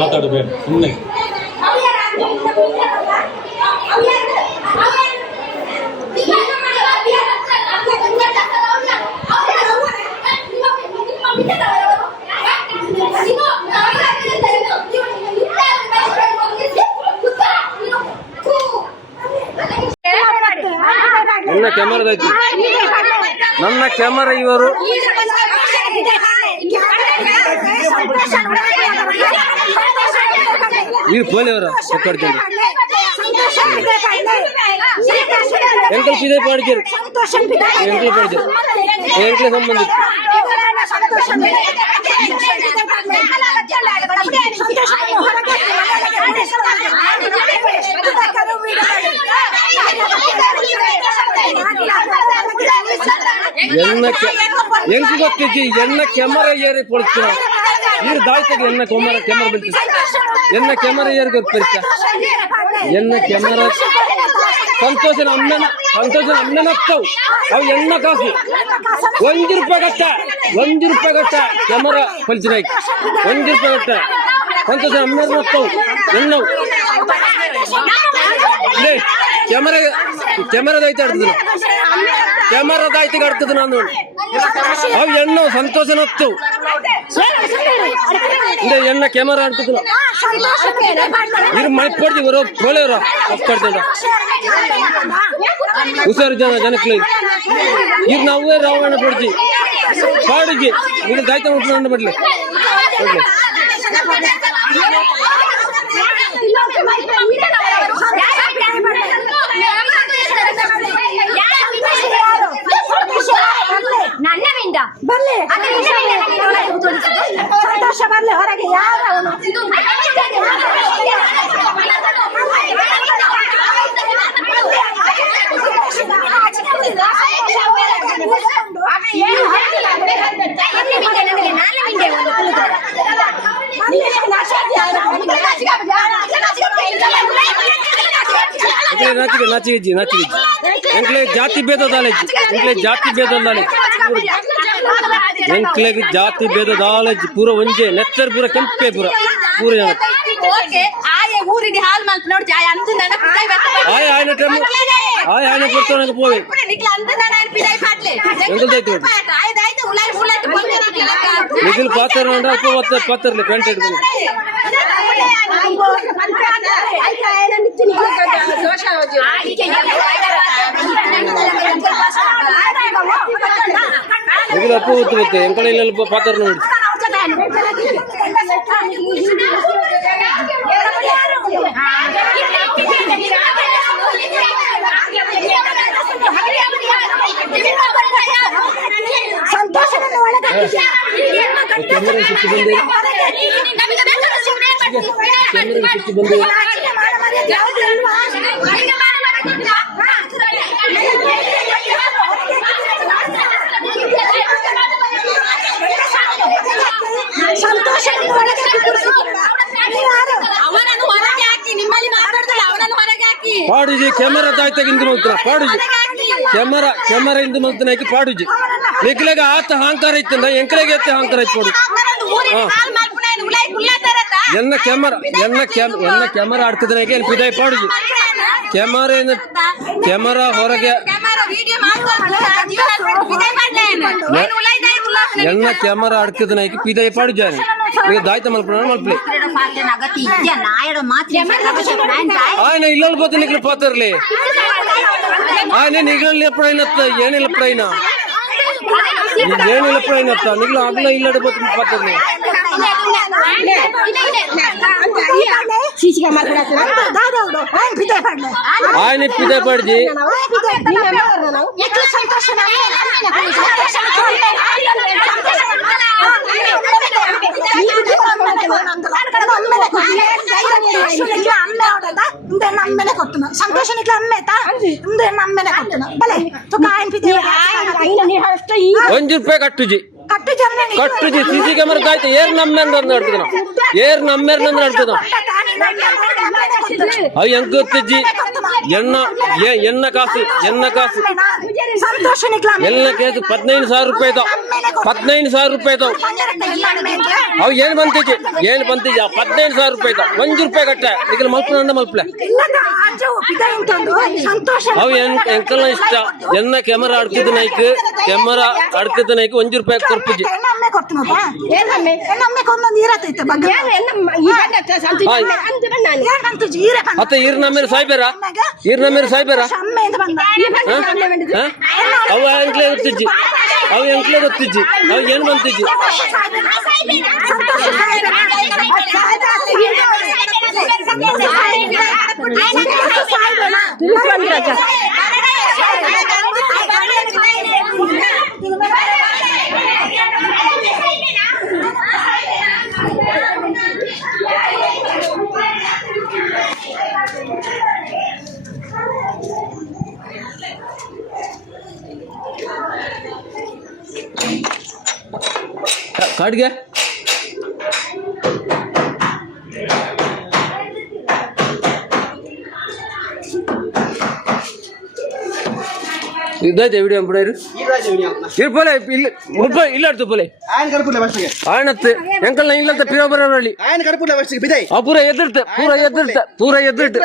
ಮಾತಾಡಬೇಡ, ಸುಮ್ಮನೆ ನನ್ನ ಕ್ಯಾಮರಾದೈತಿ, ನನ್ನ ಕ್ಯಾಮರಾ ಇವರು ಈ ಪೋಲಿಯವರ ಒಕ್ಕಡ್ತೀನಿ ಎಂಕಲ್ ಪಿದೆ ಪಾಡಿದ್ರು ಎಂಕಲ್ ಪಾಡಿದ್ರು ಎಂಕಲ್ ಸಂಬಂಧಿತ ಎಂಕ್ ಗೊತ್ತಿಜ್ಜಿ ಎನ್ನ ಕ್ಯಾಮರಾ ಏರಿ ಪೊಡ್ತೀರ ನೀರು ದಾಳ್ತದೆ ಎನ್ನ ಕ್ಯಾಮರಾ ಬೆಳ್ತಿ ಎನ್ನ ಕ್ಯಾಮರಾ ಏರಿ ಗೊತ್ತಿರ್ತ ಎನ್ನ ಕ್ಯಾಮರಾ ಸಂತೋಷನ ಅಮ್ಮನ ಹತ್ತವು ಅವು ಎಣ್ಣ ಕಾಸು ₹1 ಗಟ್ಟ ಕ್ಯಾಮರಾ ಪಲ್ಚಿನ ₹1 ಗಟ್ಟ ಸಂತೋಷ ಅಮ್ಮನ ಹತ್ತವು ಎಣ್ಣವು ಕ್ಯಾಮರಾದೈತೆ ಆಡ್ತದ ಕ್ಯಾಮರಾದೈತೆ ಆಡ್ತದ ನಾನು ಅವು ಎಣ್ಣವು ಸಂತೋಷನ ಹತ್ತು ಎಣ್ಣ ಕ್ಯಾಮರಾ ಆಡ್ತದ ಇವ್ರು ಮೈ ಪಡ್ದಿ ಬರೋ ಪೋಳೆಯವ್ರ ಒಪ್ಕೊಡ್ತೇಡ ಹುಷಾರು ಜನಕ್ಕೆ ಇವ್ರು ನಾವೇ ರಾವಣ ಪಡ್ತಿ ಪಾಡಿಗೆ ಇದು ದಾಯ್ತ ಮುಟ್ಕೊಂಡು ಬಿಡ್ಲಿ ನನ್ನವಿಂದ ಬರ್ಲಿ ಸಂತೋಷ ಬರ್ಲಿ ಹೊರಗೆ ಯಾರು ನಾಚಿಗೆಜ್ಜಿ ಎಂಕ್ಲೆ ಜಾತಿ ಭೇದ ದಾಲೆಜ್ಜಿ ಎಂಕ್ಲೆ ಜಾತಿ ಭೇದ ದಾಲೆಜ್ಜಿ ಎಂಕ್ಲೆಗ್ ಜಾತಿ ಭೇದ ದಾಲೆಜ್ಜಿ ಪೂರ ಒಂಜೆ ನೆತ್ತರ್ ಪೂರ ಕೆಂಪೆ ಪೂರ ಜನ ಊರಿಗೆ ಹಾಲ್ ಮಾಡ್ತು ನೋಡಿ ಆಯ್ನ ಟೈಮ್ ಆಯ್ನ ಕೊಡ್ತಾನೆ ಪೋವೆ ಎಂಕಲ್ದೈತು ನಿಖಿಲ್ ಪಾತ್ರ ಪಾತ್ರಲಿ ಪೆಂಟ್ ಇಡ್ಬೋದು ನಿಖಿಲ್ ಅಪ್ಪ ಗೊತ್ತು ಎಂಕಳೆಲ್ಲ ಪಾತ್ರ ನೋಡಿ ಪಾಡುಜಿ ಕ್ಯಾಮರಾ ತಾಯ್ತಾಗಿಂದು ಮಾತ್ರ ಪಾಡುಜಿ ಕ್ಯಾಮರಾ ಇಂದು ಮಾತ್ರ ಪಾಡುಜಿ ನಿಖಿಲೆಗೆ ಆತ ಅಹಂಕಾರ ಇತ್ತಂದ ಎಂಕಲೆಗೆ ಎತ್ತ ಅಹಂಕಾರ ಇತ್ತು ನೋಡು ಎನ್ನ ಕ್ಯಾಮರಾ ಆಡ್ತಿದ್ರೆ ಪಿದಾಯಿ ಪಾಡುಜಿ ಕ್ಯಾಮರಾ ಹೊರಗೆ ಎನ್ನ ಕ್ಯಾಮರಾ ಆಡ್ತಿದ್ರೆ ಪಿದಾಯಿ ಪಾಡುಜಾನೆ ಈಗ ದಾಯ್ತ ಮಲ್ಪಲೆ ఆయన ఇళ్ళ పోతే నీకు పోతారులే ఆయన నీళ్ళు ఎప్పుడైనా ఏనిళ్ళ ఎప్పుడైనా ఏనిళ్ళ ఎప్పుడైనా నీళ్ళు అగ్ల ఇల్లు పోతే పోతారులే ఆయన పిదే పడిచి ಸಂತೋಷ ಅಮ್ಮೇತಾ ಅಮ್ಮೇನೆ ಕೊಡ್ತಾನ ಬಲೆ ₹1 ಕಟ್ಟುಜಿ ಕಟ್ಟು ಜನ ಕಟ್ಟುಜಿ ಸಿಸಿ ಕ್ಯಾಮರಾ ಆಯ್ತು ಏರ್ ನಮ್ಮೇರ್ ನಡ್ತದ ಏರ್ ನಮ್ಮೇರ್ ನಡ್ತದ ಅವ್ ಹೆಂಗ್ ಗೊತ್ತಿಜ್ಜಿ ಎನ್ನ ಕಾಸು ಎಲ್ಲ ಕೇಸು 15,000 ರೂಪಾಯಿ ಇದಾವ್ 15,000 ರೂಪಾಯಿ ಇದಾವ್ ಅವ್ ಏನ್ ಬಂತಿಜ್ಜಿ 15,000 ರೂಪಾಯಿ ಇದಾವ್ 1 ರೂಪಾಯಿ ಕಟ್ಟ ಈಗ ಮಲ್ಪಲೆ ಅವ್ ಎಂಕಲ್ನ ಇಷ್ಟ ಎನ್ನ ಕ್ಯಾಮರಾ ಅಡ್ಕಿದ ನೈಕ್ 1 ರೂಪಾಯಿ ಕೊರ್ಪುಜಿ ಅತ್ತ ಈರ್ ನಮ್ಮೇಲೆ ಸಾಯ್ಬೇರ ಅವ ಎಂಕ್ಲೆ ಗೊತ್ತಿಜ್ಜಿ ಅವ್ ಏನ್ ಬಂತಿಜ್ಜಿ ಕಾಡ್ಗೆ ಇದಾಯ್ತು ವಿಡಿಯೋ ಬಿಡೋರು ಇರ್ಪೋಲೆ ಇಲ್ಲ ಪೋಲೆ ಆಯ್ನತ್ತೆ ಎಂಕಲ್ನ ಇಲ್ಲಂತ ಪಿರೋ ಬರೋರಲ್ಲಿ ಪೂರ ಎದ್ದಿರ್ತೆ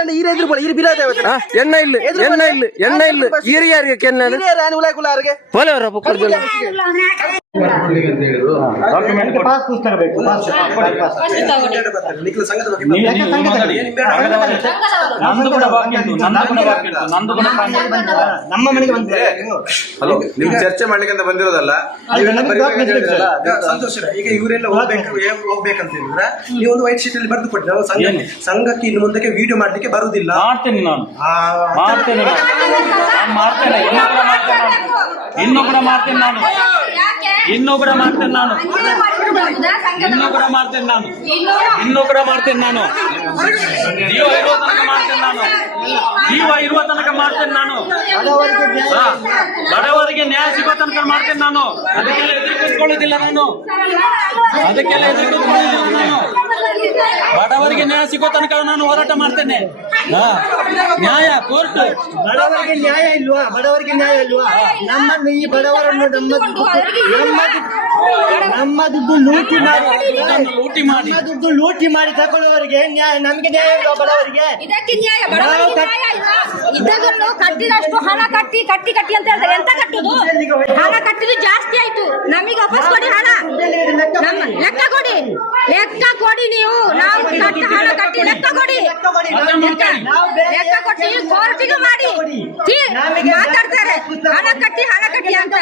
ಎಣ್ಣ ಇಲ್ಲ ಹಿರಿಯಾರಿಗೆ ಕೆನ್ನ ಪೋಲೆ ಅವರ ಪುಕ್ಕರ್ಜಲ್ಲ ಪಾಸ್ ಪುಸ್ತಕ ಬೇಕು ನಮ್ಮ ಮನೆಗೆ ಬಂದಿದೆ. ಹಲೋ, ನಿಮ್ ಚರ್ಚೆ ಮಾಡ್ಲಿಕ್ಕೆ ಅಂತ ಬಂದಿರೋದಲ್ಲ. ಸಂತೋಷ. ಈಗ ಇವರೆಲ್ಲ ಹೋಗ್ಬೇಕಂತ ಹೇಳಿದ್ರೆ ನೀವು ಒಂದು ವೈಟ್ ಶೀಟ್ ಅಲ್ಲಿ ಬರೆದು ಕೊಟ್ಟರೆ ನಾವು ಸಂಘಕ್ಕೆ ಇನ್ನು ಮುಂದಕ್ಕೆ ವಿಡಿಯೋ ಮಾಡ್ಲಿಕ್ಕೆ ಬರುವುದಿಲ್ಲ. ಮಾಡ್ತೇನೆ ನಾನು ಇನ್ನೂ ಕೂಡ ಮಾಡ್ತೇನೆ ನಾನು ಜೀವ ಇರುವ ತನಕ ಮಾಡ್ತೇನೆ ನಾನು ಬಡವರಿಗೆ ನ್ಯಾಯ ಸಿಗೋ ತನಕ ಮಾಡ್ತೇನೆ ನಾನು ಅದಕ್ಕೆಲ್ಲ ಎದುರು ಕೂತ್ಕೊಳ್ಳೋದಿಲ್ಲ ನಾನು ಬಡವರಿಗೆ ನ್ಯಾಯ ಸಿಗೋ ತನಕ ನಾನು ಹೋರಾಟ ಮಾಡ್ತೇನೆ. ನ್ಯಾಯ ಕೋರ್ಟ್ ಬಡವರಿಗೆ ನ್ಯಾಯ ಇಲ್ವಾ ನಮ್ಮನ್ನು ಈ ಬಡವರನ್ನು ನಮ್ಮ ದುಡ್ಡು ಲೂಟಿ ಮಾಡಿ ತಗೊಳ್ಳುವವರಿಗೆ ನಮಗೆ ನ್ಯಾಯ ಇಲ್ವಾ? ಬಡವರಿಗೆ ಇದಕ್ಕೆ ನ್ಯಾಯ ಇದನ್ನು ಕಟ್ಟಿದಷ್ಟು ಹಣ ಕಟ್ಟಿ ಅಂತ ಹೇಳ್ತಾರೆ. ಎಂತ ಕಟ್ಟುದು? ಹಣ ಕಟ್ಟಿದ್ದು ಜಾಸ್ತಿ ಆಯ್ತು. ನಮಗೆ ವಾಪಸ್ ಕೊಡಿ ಹಣ. ಲೆಕ್ಕ ಕೊಡಿ ನೀವು. ನಾವು ಹಣ ಕಟ್ಟಿ ಲೆಕ್ಕ ಕೊಡಿ ಕೋರ್ಟಿಗೆ ಮಾಡಿ ಮಾತಾಡ್ತಾರೆ. ಹಣ ಕಟ್ಟಿ ಅಂತ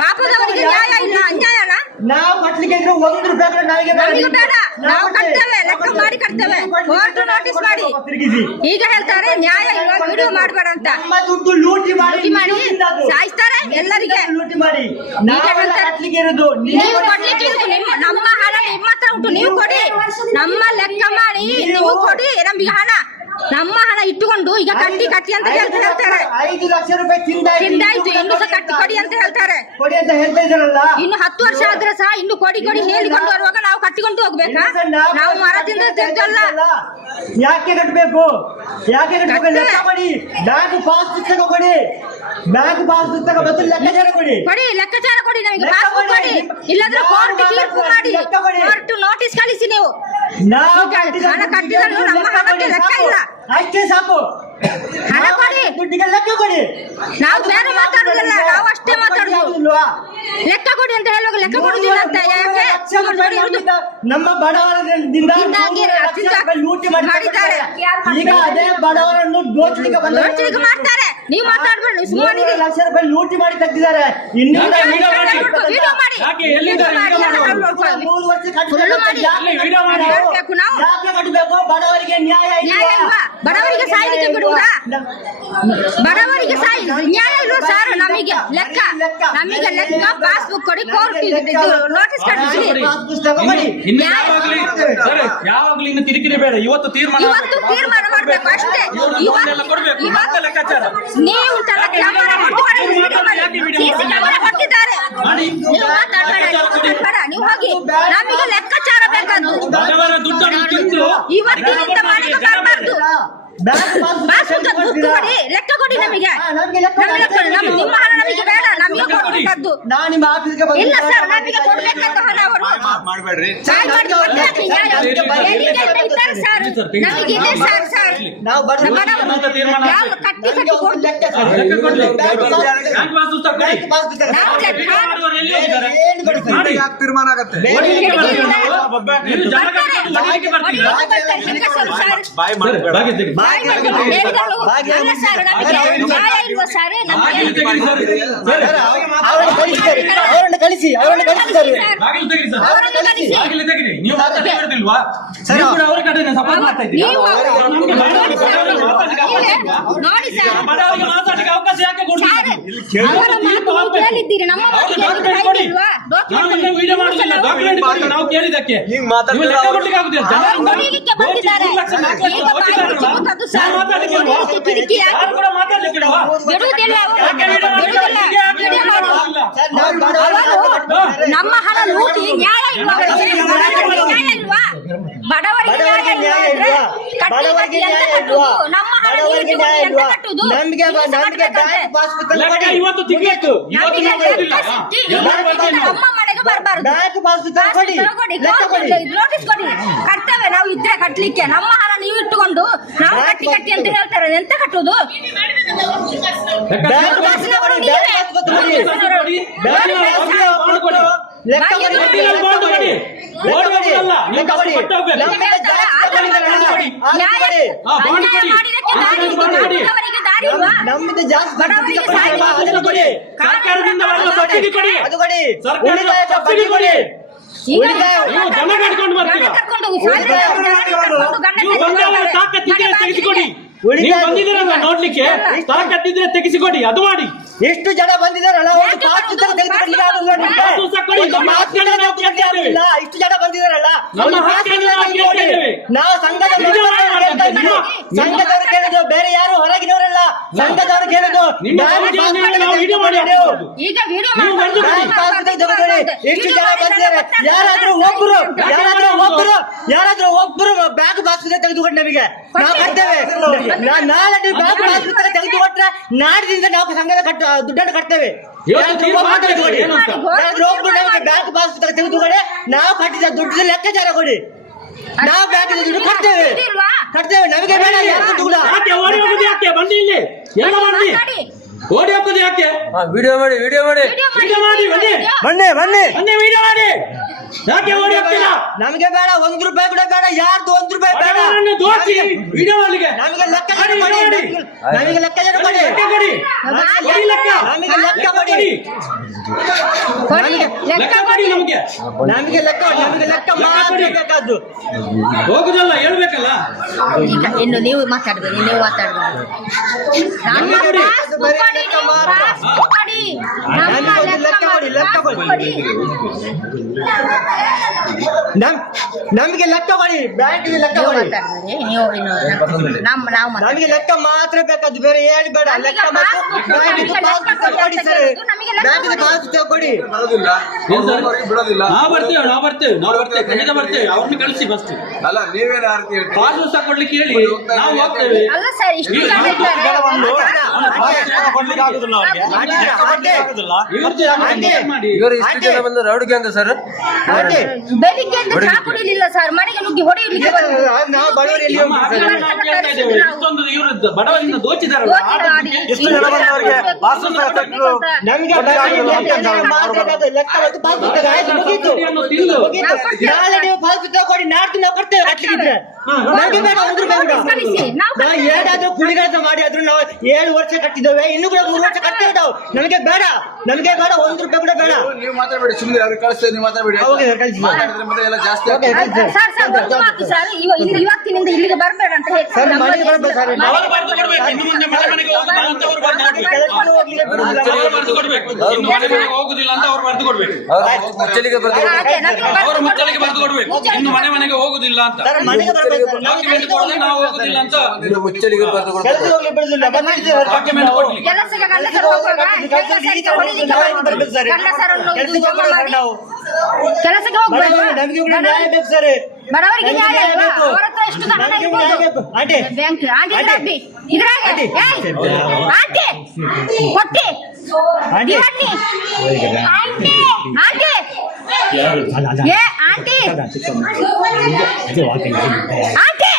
ಪಾಪದವರಿಗೆ ನ್ಯಾಯ ಇಲ್ಲ, ಅನ್ಯಾಯನ ನಾವು ಕಟ್ಲಿಕ್ಕೆ ಇದ್ರೆ 1 ರೂಪಾಯಿ ನಮಗೆ ಬೇಡ. ನಾವು ಕಟ್ತೇವೆ, ಲೆಕ್ಕ ಮಾಡಿ ಕಟ್ತೇವೆ. ಕೋರ್ಟ್ ನೋಟಿಸ್ ಮಾಡಿ. ಈಗ ಹೇಳ್ತಾರೆ ನ್ಯಾಯ ಇವಾಗ ವಿಡಿಯೋ ಮಾಡಬೇಡ ಅಂತ. ನಮ್ಮ ದುಡ್ಡು ಲೂಟಿ ಮಾಡಿ ಸಾಯಿಸ್ತಾರೆ ಎಲ್ಲರಿಗೆ. ಲೂಟಿ ಮಾಡಿ ನಾವು ಕಟ್ಲಿಕ್ಕೆ ಇರೋದು ನೀವು ಕೊಡ್ಲಿಕ್ಕೆ ನಮ್ಮ ಹಣ ನಿಮ್ಮ ಹತ್ರ ಉಂಟು, ನೀವು ಕೊಡಿ. ನಮ್ಮ ಲೆಕ್ಕ ಮಾಡಿ ನೀವು ಕೊಡಿ ನಮಗೆ ಹಣ. ನಮ್ಮ ಹಣ ಇಟ್ಟುಕೊಂಡು ಈಗ ಕಟ್ಟಿ ಅಂತ ಹೇಳ್ತಾರೆ. 5 ಲಕ್ಷ ರೂಪಾಯಿ ತಿಂದಾಯ್ತು, ಇನ್ನು ಸಹ ಕಟ್ಟಿ ಕೊಡಿ ಅಂತ ಹೇಳ್ತಾರೆ. ಕೊಡಿ ಅಂತ ಹೇಳ್ತಾ ಇದ್ದಾರಲ್ಲ. ಇನ್ನು 10 ವರ್ಷ ಆದ್ರೆ ಸಹ ಇನ್ನು ಕೊಡಿ ಹೇಳಿಕೊಂಡು ಬರುವಾಗ ನಾವು ಕಟ್ಟಿಕೊಂಡು ಹೋಗ್ಬೇಕಾ? ನಾವು ಮರದಿಂದ ತೆಗೆದಲ್ಲ. ಯಾಕೆ ಕಟ್ಟಬೇಕು? ಲೆಕ್ಕ ಕೊಡಿ. ಬ್ಯಾಂಕ್ ಪಾಸ್ ಪುಸ್ತಕ ಕೊಡಿ. ಮತ್ತು ಲೆಕ್ಕಾಚಾರ ಕೊಡಿ. ಲೆಕ್ಕಾಚಾರ ಕೊಡಿ. ನಮಗೆ ಪಾಸ್ಬುಕ್ ಕೊಡಿ. ಇಲ್ಲಾಂದ್ರೆ ಕೋರ್ಟ್ ತೀರ್ಪು ಮಾಡಿ, ಕೋರ್ಟ್ ನೋಟಿಸ್ ಕಳಿಸಿ. ನೀವು ಹಣ ಕಟ್ಟಿದ್ರು ನಮ್ಮ ಹಣಕ್ಕೆ ಲೆಕ್ಕ ಇಲ್ಲ. ಅಷ್ಟೇ ಸಾಕು. ಹಣ ಕೊಡಿ, ದುಡ್ಡಿಗೆ ಲೆಕ್ಕ ಕೊಡಿ. ನಾವು ಬೇರೆ ಮಾತಾಡುದಿಲ್ಲ, ನಾವು ಅಷ್ಟೇ ಮಾತಾಡುದು. ಲೆಕ್ಕ ಕೊಡಿ ಅಂತ ಹೇಳುವಾಗ ಲೆಕ್ಕ ಕೊಡುದಿಲ್ಲ ಅಂತ ಯಾಕೆ? ನಮ್ಮ ಬಡವರದಿಂದ ಲೂಟಿ ಮಾಡಿದ್ದಾರೆ. ಈಗ ಅದೇ ಬಡವರನ್ನು ದೋಚಲಿಕ್ಕೆ ಮಾಡ್ತಾರೆ. ನೀವು ಮಾತಾಡ್ಬೇಡಿ, ಸುಮ್ಮನೆ 2 ಲಕ್ಷ ರೂಪಾಯಿ ಲೂಟಿ ಮಾಡಿ ತೆಗೆದಿದ್ದಾರೆ. ಇನ್ನೂ 3 ವರ್ಷ ಯಾಕೆ ಕಟ್ಟಬೇಕು? ಬಡವರಿಗೆ ನ್ಯಾಯ ಇಲ್ವಾ? ಬಡವರಿಗೆ ಸಾಯಲಿಕ್ಕೆ ಬಿಡುವುದಾ? ಬಡವರಿಗೆ ನ್ಯಾಯ ಇಲ್ವಾ ಸರ್? ನಮಗೆ ಲೆಕ್ಕ ಪಾಸ್ಬುಕ್ ಕೊಡಿ, ಕೋರ್ಟ್ ನೋಟಿಸ್ ಕಳಿಸಿ. ಯಾವಾಗ್ಲೂ ಇನ್ನು ಕಿರಿಕಿರಿ ಬೇಡ. ಇವತ್ತು ತೀರ್ಮಾನ ಮಾಡ್ಬೇಕು ಅಷ್ಟೇ. ನೀವು ಕ್ಯಾಮರಾ ಕೊಟ್ಟಿದ್ದಾರೆ. ನೀವು ಮಾತಾಡಬೇಡ, ನೀವು ನಮಗೆ ಲೆಕ್ಕಾಚಾರ ಬೇಕಾದ್ದು ಇವತ್ತಿನಿಂದ ಮನೆಗೆ ಬರಬಾರ್ದು. ದುಡ್ಡು ಕೊಡಿ, ಲೆಕ್ಕ ಕೊಡಿ ನಮಗೆ. ನಿಮ್ಮ ಹಣ ನಮಗೆ ಬೇಡ, ನಮಗೆ ಕೊಡ್ಬೇಕಾದ್ದು. ಇಲ್ಲ ಸರ್, ನಮಗೆ ಕೊಡ್ಬೇಕಂತ ಹಣ ಅವರು ಮಾಡ್ಬೇಡ್ರಿ. ನಮಗಿದೆ ಸರ್ ಸರ್ ಯಾವ ಕಟ್ಟಿ ಕಟ್ಟಿ ತೀರ್ಮಾನ ಆಗತ್ತೆ. ಅವರನ್ನು ಕಳಿಸಿ ನೋಡಿ ಸರ್, ಕೇಳಿದ್ದೀರಿ ನಮ್ಮ ನಾವು ಕೇಳಿದಕ್ಕೆ ನಮ್ಮ ಹಣ ಲೂಟಿ ನ್ಯಾಯ ಇಲ್ವಾ? ಬಡವರಿಗೆ ನ್ಯಾಯ ಇಲ್ವಾ? ನಮ್ಮ ಹಣ ಕಟ್ಟುದು ಇವತ್ತು ತಿಂಗಳು ನಮ್ಮ ಮನೆಗೆ ಬರಬಾರ್ದು. ನೋಟಿಸ್ ಕೊಡಿ, ಕಟ್ತೇವೆ ನಾವು ಇದ್ರೆ ಕಟ್ಲಿಕ್ಕೆ. ನಮ್ಮ ಹಣ ನೀವು ಇಟ್ಟುಕೊಂಡು ನಾವು ಕಟ್ಟಿ ಕಟ್ಟಿ ಅಂತ ಹೇಳ್ತಾರೆ. ಎಂತ ಕಟ್ಟುದು? ನಮ್ದು ಜಾಸ್ತಿ ಸರ್ಕಾರದಿಂದ ಬರುವ ಸಬ್ಸಿಡಿ ಕೊಡಿ, ಜನ ಕಟ್ಕೊಂಡು ಬರ್ತೀರಾ? ನೀವು ಬಂದಾಗ ತಾಕತ್ತಿದ್ರೆ ತೆಗೆಸಿಕೊಡಿ. ನೀವು ಬಂದಿದ್ದೀರಲ್ಲ ನೋಡ್ಲಿಕ್ಕೆ, ತಾಕತ್ತಿದ್ರೆ ತೆಗೆಸಿಕೊಡಿ, ಅದು ಮಾಡಿ. ಎಷ್ಟು ಜನ ಬಂದಿದ್ದಾರಲ್ಲ, ಇಷ್ಟು ಜನ ಬಂದಿದ್ದಾರಲ್ಲ, ನಾವು ಸಂಘದವರು ಕೇಳಿದ್ರು, ಬೇರೆ ಯಾರು ಹೊರಗಿನವರಲ್ಲ, ಸಂಘದವರು ಕೇಳಿದ್ರು. ಎಷ್ಟು ಜನ ಬಂದಿದ್ದಾರೆ? ಯಾರಾದ್ರೂ ಒಬ್ಬರು ಬ್ಯಾಗ್ ಬಾಕ್ಸ್ ತೆಗೆದುಕೊಂಡು ನಮಗೆ ನಾವು ಕಟ್ತೇವೆ. ನಾಳೆ ನೀವು ಬ್ಯಾಗ್ ಬಾಕ್ಸ್ ತೆಗೆದುಕೊಟ್ರೆ ನಾಡಿದಿಂದ ನಾವು ಸಂಘದ ದುಡ್ಡನ್ನು ಕಟ್ತೇವೆ. ಬ್ಯಾಂಕ್ ಪಾಸ್ ತೆಗೆದುಕೊಡಿ, ನಾವು ಕಟ್ಟಿದ ದುಡ್ಡು ಲೆಕ್ಕಾಚಾರ ಕೊಡಿ. ನಾವು ಬ್ಯಾಂಕ್ ದುಡ್ಡು ಕಟ್ತೇವೆ. ನಮಗೆ ಬೇಡ ಯಾರು ದುಡ್ಡು ಕೂಡ. ಬನ್ನಿ ಇಲ್ಲಿ ಎಲ್ಲ ಬನ್ನಿ, ಓಡಿ ಹೋಗೋದು ಯಾಕೆ? ವಿಡಿಯೋ ಮಾಡಿ ವಿಡಿಯೋ ಮಾಡಿ ಬನ್ನಿ ವಿಡಿಯೋ ಮಾಡಿ. ಯಾಕೆ ಓಡಿ ಹೋಗ್ತೀರಾ? ನಮಗೆ ಬೇಡ, 1 ರೂಪಾಯಿ ಕೂಡ ಬೇಡ, ಯಾರ್ದು 1 ರೂಪಾಯಿ ಬೇಡ. ವಿಡಿಯೋ ಮಾಡ್ಲಿಕ್ಕೆ ನಮಗೆ ಲೆಕ್ಕಾಚಾರ ಕೊಡಿ, ನಮಗೆ ಲೆಕ್ಕಾಚಾರ ಕೊಡಿ, ನಮಗೆ ಲೆಕ್ಕ ಕೊಡಿ, ನಮಗೆ ಲೆಕ್ಕ ಮಾತ್ರ ಬೇಕಾದ್ದು. ಹೋಗುದಲ್ಲ ಹೇಳ್ಬೇಕಲ್ಲ. ಈಗ ಇನ್ನು ನೀವು ಮಾತಾಡ್ಬೇಕು, ನೀವು ಮಾತಾಡ್ಬೇಕು. ನಮಗೆ ಲೆಕ್ಕ ಕೊಡಿ, ಬ್ಯಾಂಕ್ ಲೆಕ್ಕ ಕೊಡಿ. ನಮಗೆ ಲೆಕ್ಕ ಮಾತ್ರ ಬೇಕಾದ್ದು, ಬೇರೆ ಹೇಳಿ ಬೇಡ. ಲೆಕ್ಕ ಮತ್ತು ಬ್ಯಾಂಕ್ ಕೊಡಿ ಸರ್, ಬ್ಯಾಂಕ್ ಪಾಸ್ ಕೊಡಿ. ಬಿಡೋದಿಲ್ಲ. ನಾವು ಬರ್ತೇವೆ ಖಂಡಿತ ಬರ್ತೇವೆ. ಅವ್ರನ್ನ ಕಳಿಸಿ ಫಸ್ಟ್. ಅಲ್ಲ, ನೀವೇನು ಪಾಸ್ ಪುಸ್ತಕ ಕೊಡ್ಲಿಕ್ಕೆ ಹೇಳಿ, ನಾವು ಹೋಗ್ತೇವೆ. ಅಲ್ಲ ಸರ್, ಇಷ್ಟು ಜನ ಇದ್ದಾರೆ. ಇವರು ಇಷ್ಟು ಜನ ಬಂದು ರೌಡಿ ಗ್ಯಾಂಗ್ ಸರ್. ಬೆಳಿಗ್ಗೆ ಚಾ ಕುಡಿಲಿಲ್ಲ ಸರ್, ಮನೆಗೆ ನುಗ್ಗಿ ಹೊಡೆಯಲಿಕ್ಕೆ ನಾವು ಬಡವರಲ್ಲಿ ಇವರು ಬಡವರಿಂದ ದೋಚಿದಾರಲ್ಲ. ಎಷ್ಟು ಜನ ಬಂದವರಿಗೆ ನಮಗೆ ನಾಳೆ ನೀವು ಪಾಸ್ ಪುಸ್ತಕ ಕೊಡಿ, ನಾಡ್ದು ನಾವು ಕೊಡ್ತೇವೆ ಕಟ್ಲಿಕ್ಕೆ. ನಮಗೆ ಬೇಡ 1 ರೂಪಾಯಿ ಕೂಡ. ನಾವು ಏನಾದ್ರೂ ಕುಳಿಗಾಸ ಮಾಡಿ ಆದ್ರೂ ನಾವು 7 ವರ್ಷ ಕಟ್ಟಿದ್ದೇವೆ, ಇನ್ನು ಕೂಡ 3 ವರ್ಷ ಕಟ್ತೇವೆ ನಾವು. ನಮಗೆ ಬೇಡ 1 ರೂಪಾಯಿ ಕೂಡ ಬೇಡ. ನೀವು ಮಾತಾಡಬೇಡಿ, ಸುಮ್ಮನೆ ಅವ್ರಿಗೆ ಕಳಿಸ್ತೇವೆ, ನೀವು ಮಾತಾಡಬೇಡಿ. ಮಾತಾಡಿದ್ರೆ ಮತ್ತೆ ಎಲ್ಲ ಜಾಸ್ತಿ ಸರ್, ಇವತ್ತಿನಿಂದ ಇಲ್ಲಿಗೆ ಬರಬೇಡ ಅಂತ ಹೇಳ್ತಾರೆ. ಅವರು ಬರೆದು ಕೊಡ್ಬೇಕು. ಇನ್ನು ಮುಂದೆ ಮನೆಗೆ ಹೋಗುದಿಲ್ಲ ಅಂತ ಅವ್ರು ಬರೆದು ಕೊಡ್ಬೇಕು. ಇನ್ನು ಮನೆಗೆ ಹೋಗುದಿಲ್ಲ ಅಂತ ಅವ್ರು ಬರೆದು ಕೊಡ್ಬೇಕು. ಮುಚ್ಚಲಿಗೆ ಬರ್ತಾರೆ. ಅವರು ಮುಚ್ಚಲಿಗೆ ಬರೆದು ಕೊಡ್ಬೇಕು. ಇನ್ನು ಮನೆಗೆ ಹೋಗುದಿಲ್ಲ ಅಂತ ಡಾಕ್ಯುಮೆಂಟ್ ಕೊಡದೆ ನಾವು ಹೋಗುದಿಲ್ಲ ಅಂತ ಮುಚ್ಚಲಿಗೆ ಬರೆದು ಕೊಡ್ಬೇಕು. ಡಾಕ್ಯುಮೆಂಟ್ ಕೊಡ್ಲಿ. ಕೆಲಸಕ್ಕೆ ಗಂಡಸರು ಹೋಗುವಾಗ ಹೆಂಗಸರಿಗೆ ಹೊಡಿಲಿಕ್ಕೆ ಬರ್ಬೇಕು. ಗಂಡಸರನ್ನು ಇದು ಜಮಾ ಮಾಡಿ ಕೆಲಸಕ್ಕೆ ಹೋಗ್ಬೇಕು ನಮಗೆ ಕೂಡ ನ್ಯಾಯ ಬೇಕು ಸರ್. ಬಡವರಿಗೆ ನ್ಯಾಯ ನಮಗೆ ನ್ಯಾಯ ಅಲ್ವಾ? ಬೇಕು. ಅವ್ರ ಹತ್ರ ಎಷ್ಟು ಹಣ ನಮಗೆ ಇರ್ಬೋದು? ನ್ಯಾಯ ಬೇಕು. ಆಂಟಿ. Bank aunty aunty. ರಬ್ಬಿ ಇದ್ರಾಗೆ ಆಂಟಿ. ಆಂಟಿ ಕೊಟ್ಟಿ ಆಂಟಿ. ಇವನ್ನಿ. ಆಂಟಿ ಆಂಟಿ ಏ ಆಂಟಿ ಆಂಟಿ